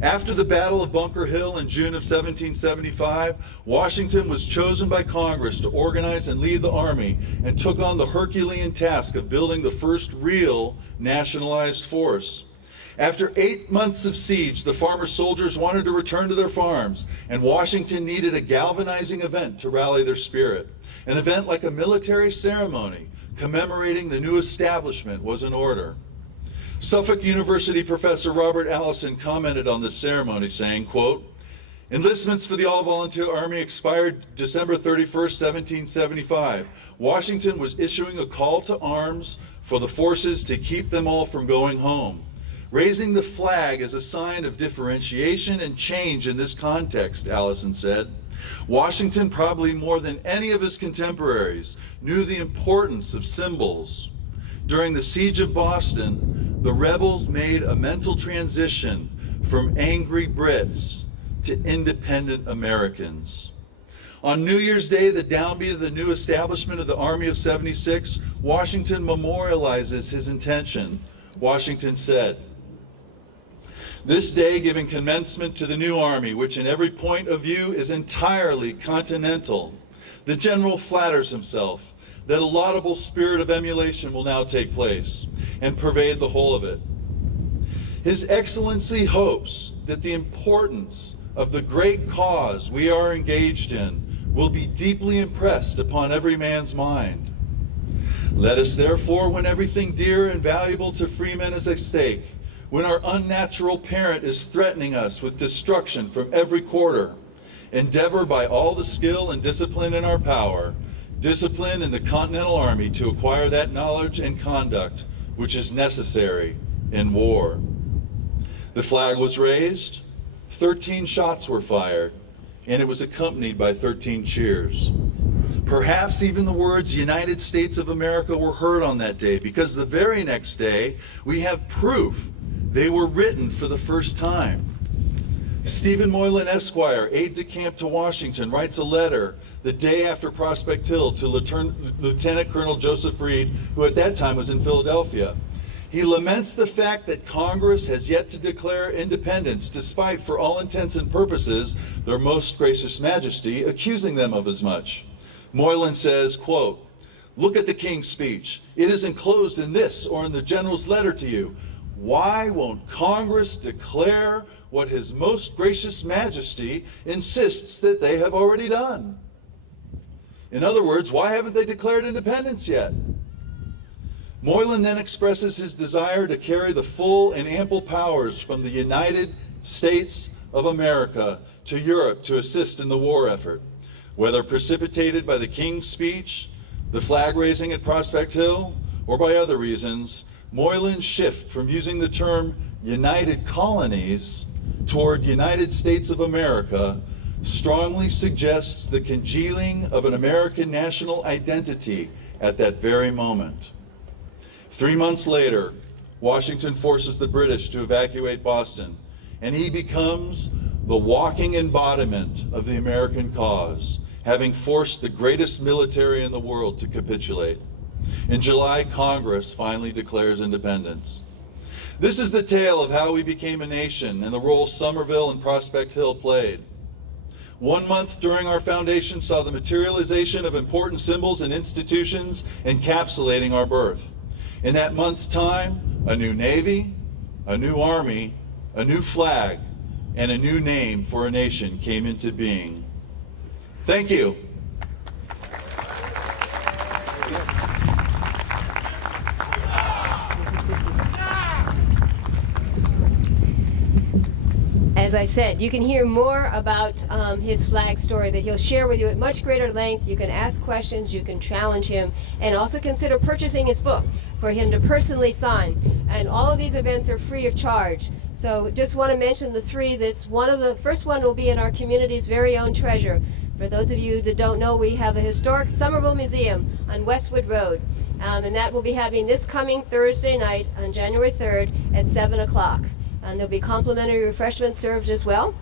After the Battle of Bunker Hill in June of 1775, Washington was chosen by Congress to organize and lead the army and took on the Herculean task of building the first real nationalized force. After 8 months of siege, the farmer soldiers wanted to return to their farms, and Washington needed a galvanizing event to rally their spirit. An event like a military ceremony commemorating the new establishment was in order. Suffolk University professor Robert Allison commented on this ceremony saying, quote, enlistments for the all-volunteer army expired December 31st, 1775. Washington was issuing a call to arms for the forces to keep them all from going home. Raising the flag is a sign of differentiation and change in this context, Allison said. Washington, probably more than any of his contemporaries, knew the importance of symbols. During the siege of Boston, the rebels made a mental transition from angry Brits to independent Americans. On New Year's Day, the downbeat of the new establishment of the Army of 76, Washington memorializes his intention. Washington said, this day giving commencement to the new army, which in every point of view is entirely continental, the general flatters himself that a laudable spirit of emulation will now take place and pervade the whole of it. His Excellency hopes that the importance of the great cause we are engaged in will be deeply impressed upon every man's mind. Let us therefore, when everything dear and valuable to freemen is at stake, when our unnatural parent is threatening us with destruction from every quarter, endeavor by all the skill and discipline in our power, discipline in the Continental Army to acquire that knowledge and conduct which is necessary in war. The flag was raised, 13 shots were fired, and it was accompanied by 13 cheers. Perhaps even the words United States of America were heard on that day, because the very next day we have proof they were written for the first time. Stephen Moylan Esquire, aide-de-camp to Washington, writes a letter the day after Prospect Hill to Lieutenant Colonel Joseph Reed, who at that time was in Philadelphia. He laments the fact that Congress has yet to declare independence, despite, for all intents and purposes, their most gracious majesty accusing them of as much. Moylan says, quote, look at the King's speech. It is enclosed in this or in the General's letter to you. Why won't Congress declare what His Most Gracious Majesty insists that they have already done? In other words, why haven't they declared independence yet? Moylan then expresses his desire to carry the full and ample powers from the United States of America to Europe to assist in the war effort. Whether precipitated by the King's speech, the flag raising at Prospect Hill, or by other reasons, Moylan's shift from using the term United Colonies toward United States of America strongly suggests the congealing of an American national identity at that very moment. 3 months later, Washington forces the British to evacuate Boston, and he becomes the walking embodiment of the American cause, having forced the greatest military in the world to capitulate. In July, Congress finally declares independence. This is the tale of how we became a nation and the role Somerville and Prospect Hill played. 1 month during our foundation saw the materialization of important symbols and institutions encapsulating our birth. In that month's time, a new Navy, a new Army, a new flag, and a new name for a nation came into being. Thank you. As I said, you can hear more about his flag story that he'll share with you at much greater length. You can ask questions, you can challenge him, and also consider purchasing his book for him to personally sign. And all of these events are free of charge. So just want to mention the three. The first one will be in our community's very own treasure. For those of you that don't know, we have a historic Somerville Museum on Westwood Road. And that will be having this coming Thursday night on January 3rd at 7 o'clock. And there'll be complimentary refreshments served as well.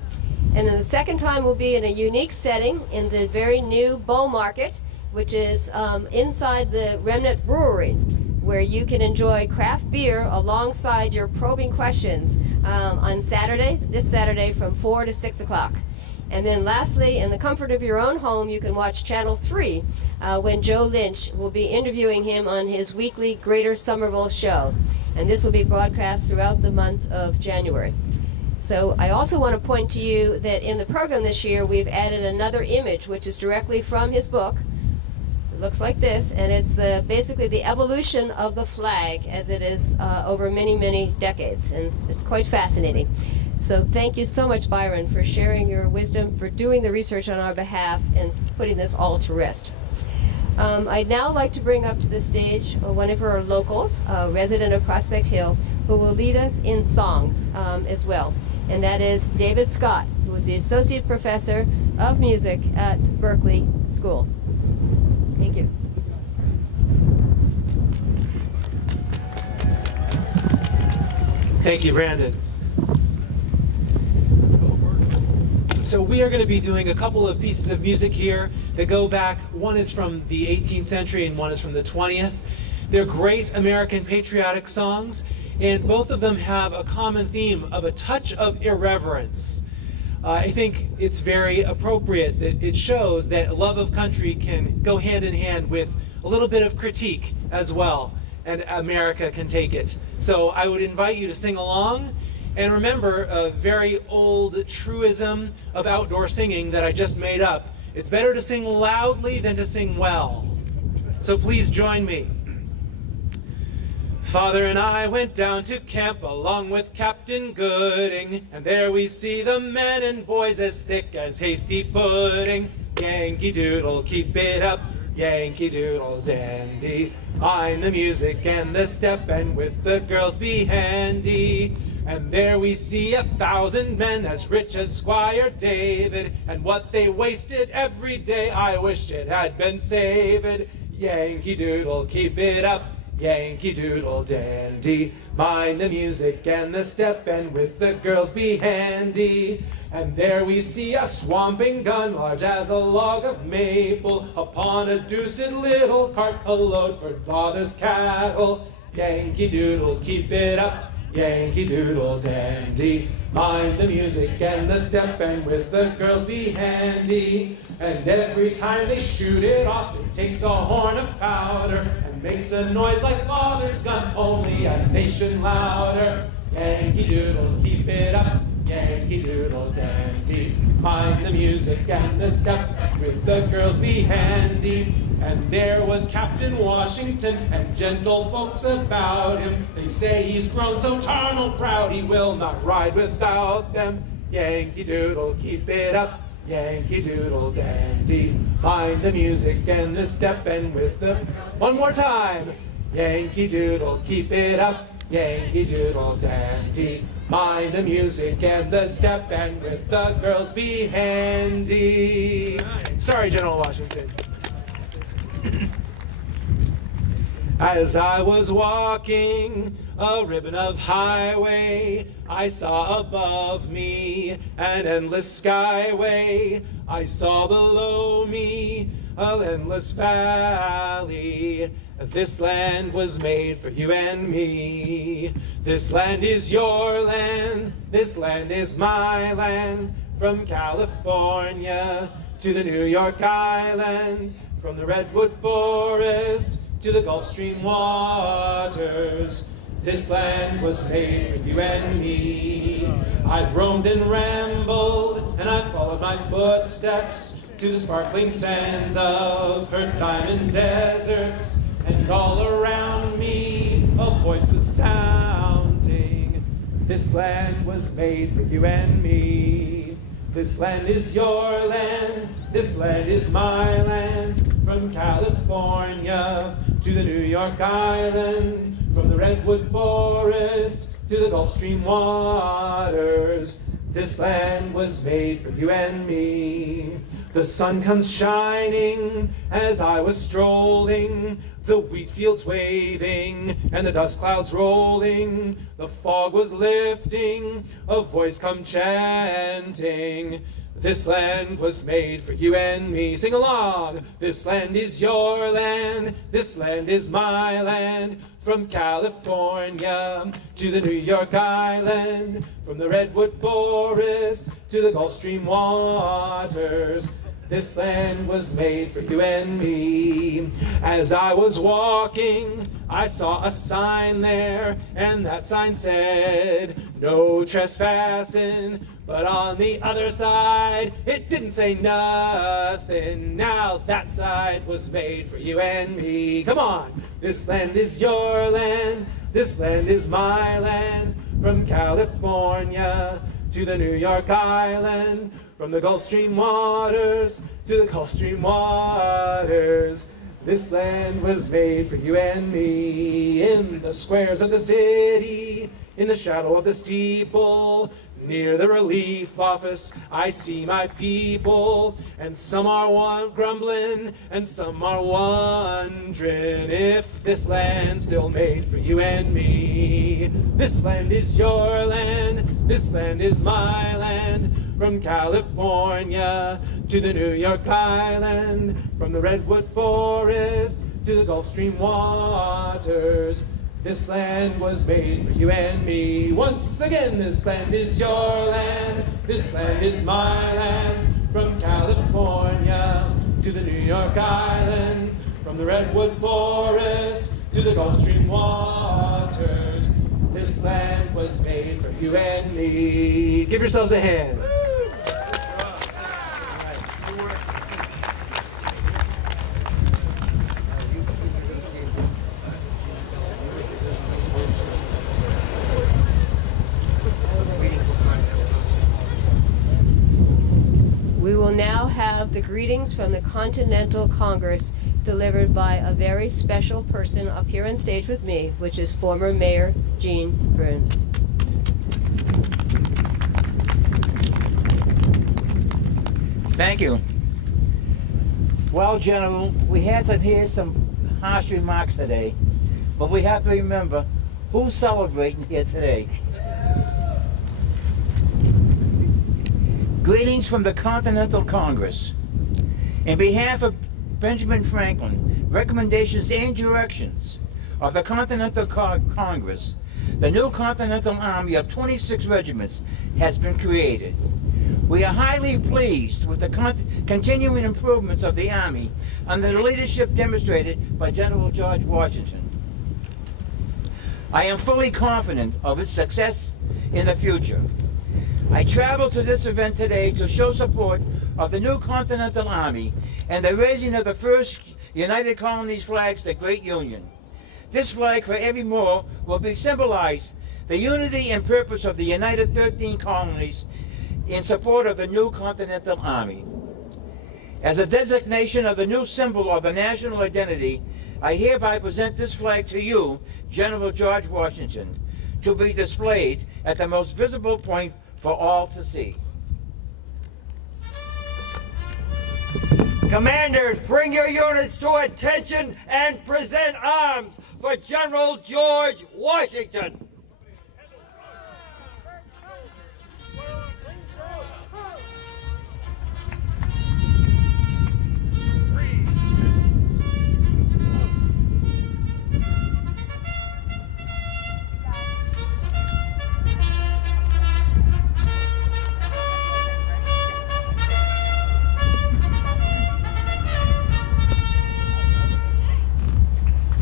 And then the second time will be in a unique setting in the very new Bull Market, which is inside the Remnant Brewery, where you can enjoy craft beer alongside your probing questions on Saturday, this Saturday from 4 to 6 o'clock. And then lastly, in the comfort of your own home, you can watch Channel 3 when Joe Lynch will be interviewing him on his weekly Greater Somerville show. And this will be broadcast throughout the month of January. So I also want to point to you that in the program this year, we've added another image, which is directly from his book. It looks like this, and it's basically the evolution of the flag as it is over many, many decades, and it's quite fascinating. So thank you so much, Byron, for sharing your wisdom, for doing the research on our behalf, and putting this all to rest. I'd now like to bring up to the stage one of our locals, a resident of Prospect Hill, who will lead us in songs as well. And that is David Scott, who is the Associate Professor of Music at Berkeley School. Thank you. Thank you, Brandon. So we are going to be doing a couple of pieces of music here that go back. One is from the 18th century and one is from the 20th. They're great American patriotic songs, and both of them have a common theme of a touch of irreverence. I think it's very appropriate that it shows that love of country can go hand in hand with a little bit of critique as well, and America can take it. So I would invite you to sing along. And remember a very old truism of outdoor singing that I just made up. It's better to sing loudly than to sing well. So please join me. Father and I went down to camp along with Captain Gooding, and there we see the men and boys as thick as hasty pudding. Yankee Doodle, keep it up, Yankee Doodle dandy. Mind the music and the step, and with the girls be handy. And there we see 1,000 men as rich as Squire David, and what they wasted every day, I wished it had been saved. Yankee Doodle, keep it up, Yankee Doodle dandy. Mind the music and the step, and with the girls be handy. And there we see a swamping gun, large as a log of maple, upon a deuced little cart, a load for father's cattle. Yankee Doodle, keep it up, Yankee Doodle dandy. Mind the music and the step, and with the girls be handy. And every time they shoot it off, it takes a horn of powder and makes a noise like father's gun, only a nation louder. Yankee Doodle, keep it up, Yankee Doodle dandy. Mind the music and the step, with the girls be handy. And there was Captain Washington and gentle folks about him. They say he's grown so tarnal proud he will not ride without them. Yankee Doodle, keep it up, Yankee Doodle dandy. Mind the music and the step, and with the... One more time. Yankee Doodle, keep it up, Yankee Doodle dandy. Mind the music and the step, and with the girls be handy. Sorry, General Washington. As I was walking a ribbon of highway, I saw above me an endless skyway. I saw below me a endless valley. This land was made for you and me. This land is your land, this land is my land. From California to the New York Island, from the Redwood Forest to the Gulf Stream waters. This land was made for you and me. I've roamed and rambled, and I've followed my footsteps to the sparkling sands of her diamond deserts. And all around me a voice was sounding. This land was made for you and me. This land is your land, this land is my land. From California to the New York Island, from the Redwood Forest to the Gulf Stream waters. This land was made for you and me. The sun comes shining as I was strolling, the wheat fields waving and the dust clouds rolling. The fog was lifting, a voice come chanting. This land was made for you and me. Sing along. This land is your land, this land is my land. From California to the New York Island, from the Redwood Forest to the Gulf Stream waters. This land was made for you and me. As I was walking, I saw a sign there, and that sign said, no trespassing. But on the other side, it didn't say nothing. Now that side was made for you and me. Come on. This land is your land, this land is my land. From California to the New York Island, from the Gulf Stream waters to the Gulf Stream waters. This land was made for you and me. In the squares of the city, in the shadow of the steeple, near the relief office, I see my people, and some are grumbling, and some are wondering if this land's still made for you and me. This land is your land, this land is my land. From California to the New York Island, from the Redwood Forest to the Gulf Stream waters. This land was made for you and me. Once again, this land is your land, this land is my land. From California to the New York Island, from the Redwood Forest to the Gulf Stream waters. This land was made for you and me. Give yourselves a hand. We will now have the greetings from the Continental Congress delivered by a very special person up here on stage with me, which is former Mayor Jean Brun. Thank you. Well, General, we had to hear some harsh remarks today, but we have to remember who's celebrating here today. Greetings from the Continental Congress. In behalf of Benjamin Franklin, recommendations and directions of the Continental Congress, the new Continental Army of 26 regiments has been created. We are highly pleased with the continuing improvements of the Army under the leadership demonstrated by General George Washington. I am fully confident of its success in the future. I traveled to this event today to show support of the new Continental Army and the raising of the first United Colonies flags, the Great Union. This flag forevermore will be symbolize the unity and purpose of the United 13 Colonies in support of the new Continental Army. As a designation of the new symbol of the national identity, I hereby present this flag to you, General George Washington, to be displayed at the most visible point for all to see. Commanders, bring your units to attention and present arms for General George Washington.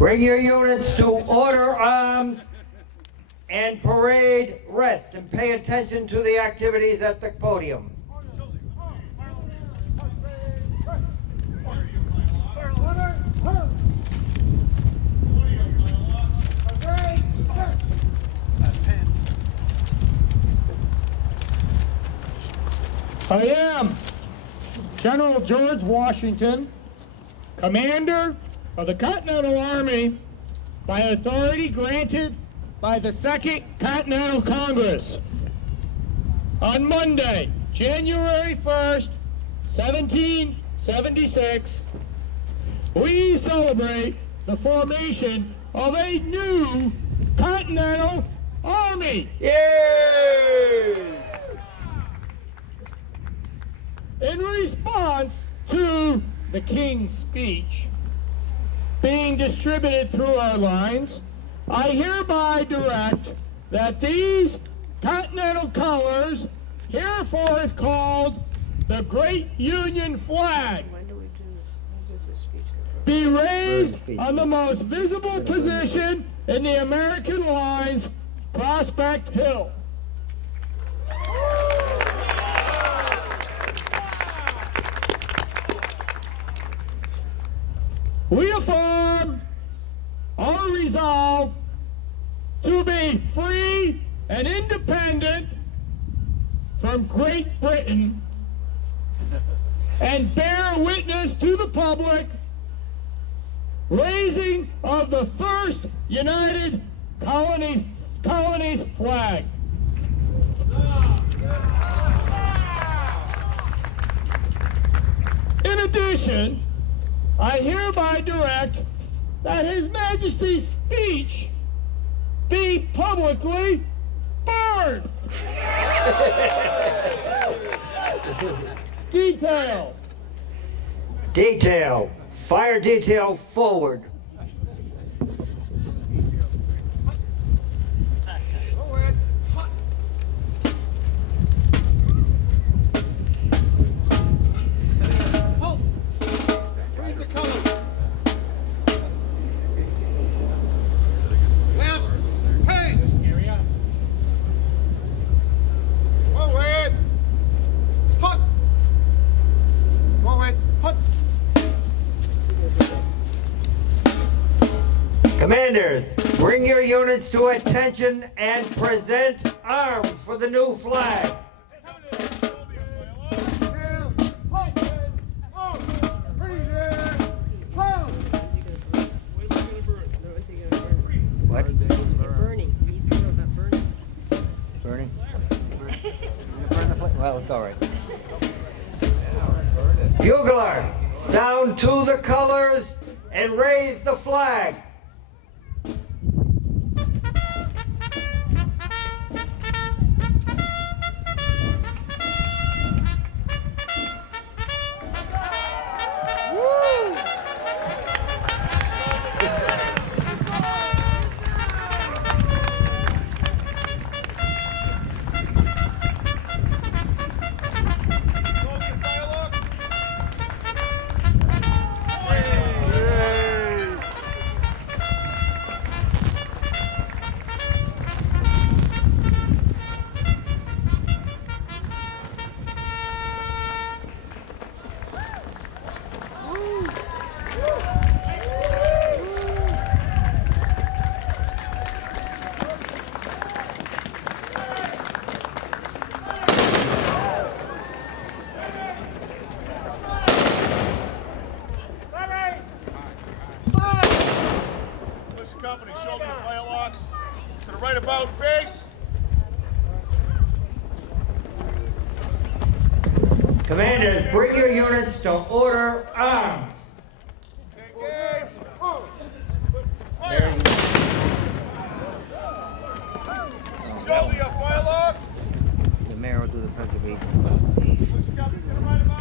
Bring your units to order arms and parade rest and pay attention to the activities at the podium. I am General George Washington, Commander of the Continental Army, by authority granted by the Second Continental Congress. On Monday, January 1st, 1776, we celebrate the formation of a new Continental Army. Yay! In response to the King's speech being distributed through our lines, I hereby direct that these Continental colors, hereforth called the Great Union Flag, be raised on the most visible position in the American lines, Prospect Hill. We affirm our resolve to be free and independent from Great Britain and bear witness to the public raising of the first United Colonies flag. In addition, I hereby direct that His Majesty's speech be publicly burned. Detail. Detail. Fire detail forward. Commanders, bring your units to attention and present arms for the new flag. What? Burning. You need to know about burning. Burning? Burn the flag? Well, it's all right. Bugler, sound to the colors and raise the flag. Company, shoulder the fire locks to the right about face. Commanders, bring your units to order arms. Okay, There you go. shoulder your fire locks. The mayor will do the Pledge of Allegiance.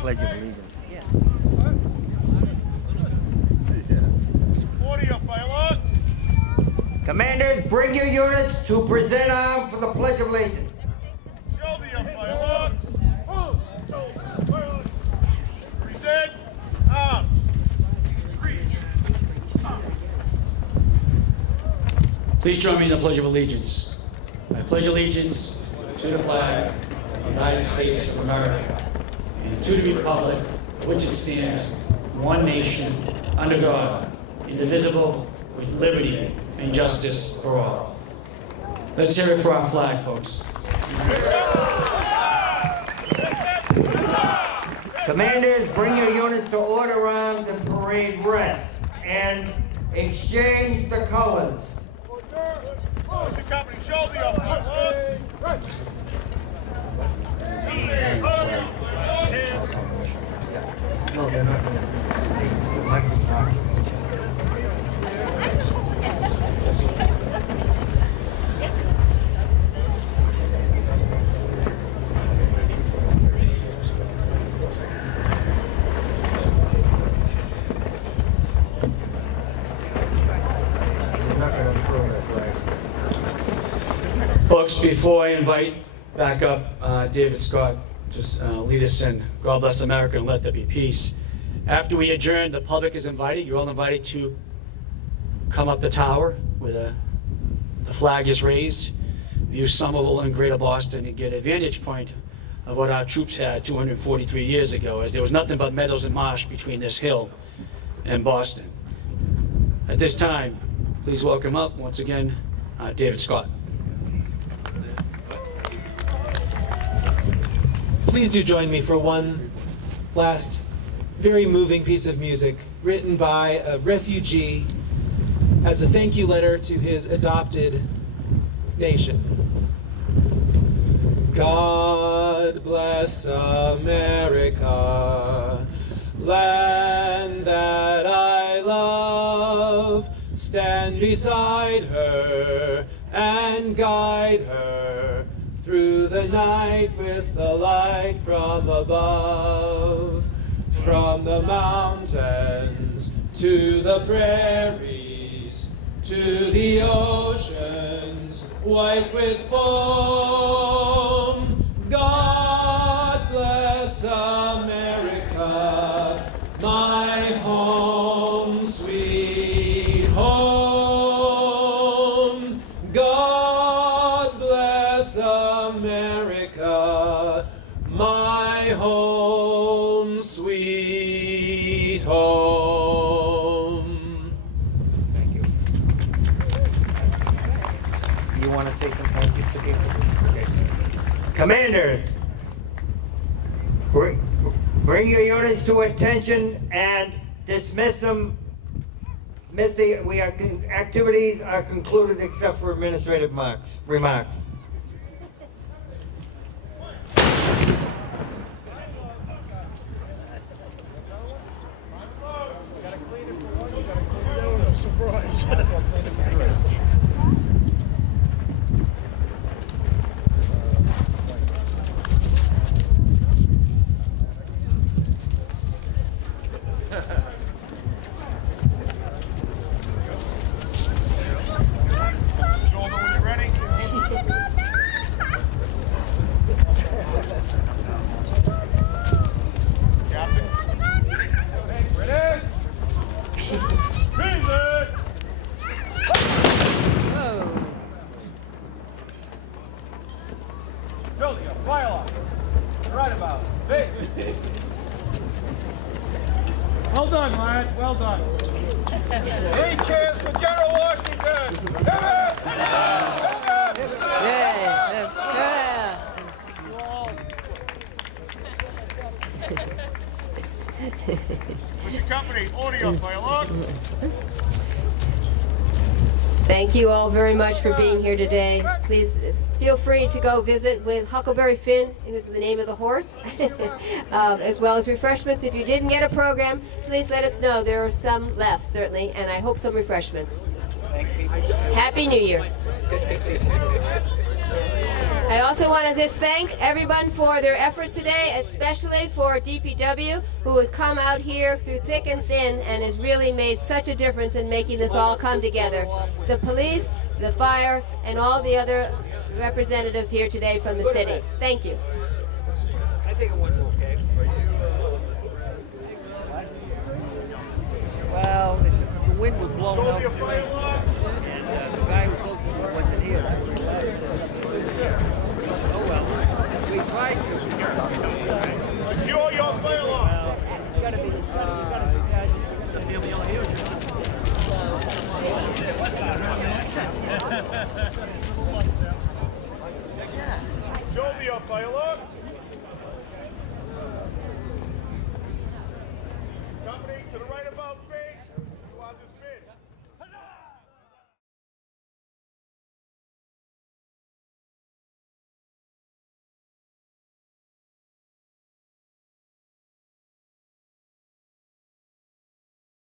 Pledge of Allegiance. Order your fire locks. Commanders, bring your units to present arms for the Pledge of Allegiance. Shoulder your fire locks. Present arms. Please join me in the Pledge of Allegiance. I pledge allegiance to the flag of the United States of America and to the republic for which it stands, one nation, under God, indivisible, with liberty and justice for all. Let's hear it for our flag, folks. Commanders, bring your units to order arms and parade rest, and exchange the colors. Company, shoulder up, right. No, they're not going to. Folks, before I invite back up David Scott to lead us in God Bless America and Let There Be Peace, after we adjourn, the public is invited. You're all invited to come up the tower where the flag is raised, view Somerville and Greater Boston, and get a vantage point of what our troops had 243 years ago, as there was nothing but meadows and marsh between this hill and Boston. At this time, please welcome up, once again, David Scott. Please do join me for one last very moving piece of music written by a refugee as a thank you letter to his adopted nation. God bless America, land that I love. Stand beside her and guide her through the night with the light from above. From the mountains to the prairies, to the oceans white with foam. God bless America, my home, sweet home. God bless America, my home, sweet home. Thank you. You want to say some thank yous to people? Yes. Commanders, bring your units to attention and dismiss them. Activities are concluded except for administrative remarks. Well done, lads. Well done. 3 cheers for General Washington. What's your company? Audio play along. Thank you all very much for being here today. Please feel free to go visit with Huckleberry Finn, and this is the name of the horse, as well as refreshments. If you didn't get a program, please let us know. There are some left, certainly, and I hope some refreshments. Happy New Year. I also want to just thank everyone for their efforts today, especially for DPW, who has come out here through thick and thin and has really made such a difference in making this all come together. The police, the fire, and all the other representatives here today from the city. Thank you. I think it went okay. Well, the wind was blowing out the way, and the guy who here. Oh well, we tried to. Secure your firearm. You gotta be. Show me your firearm.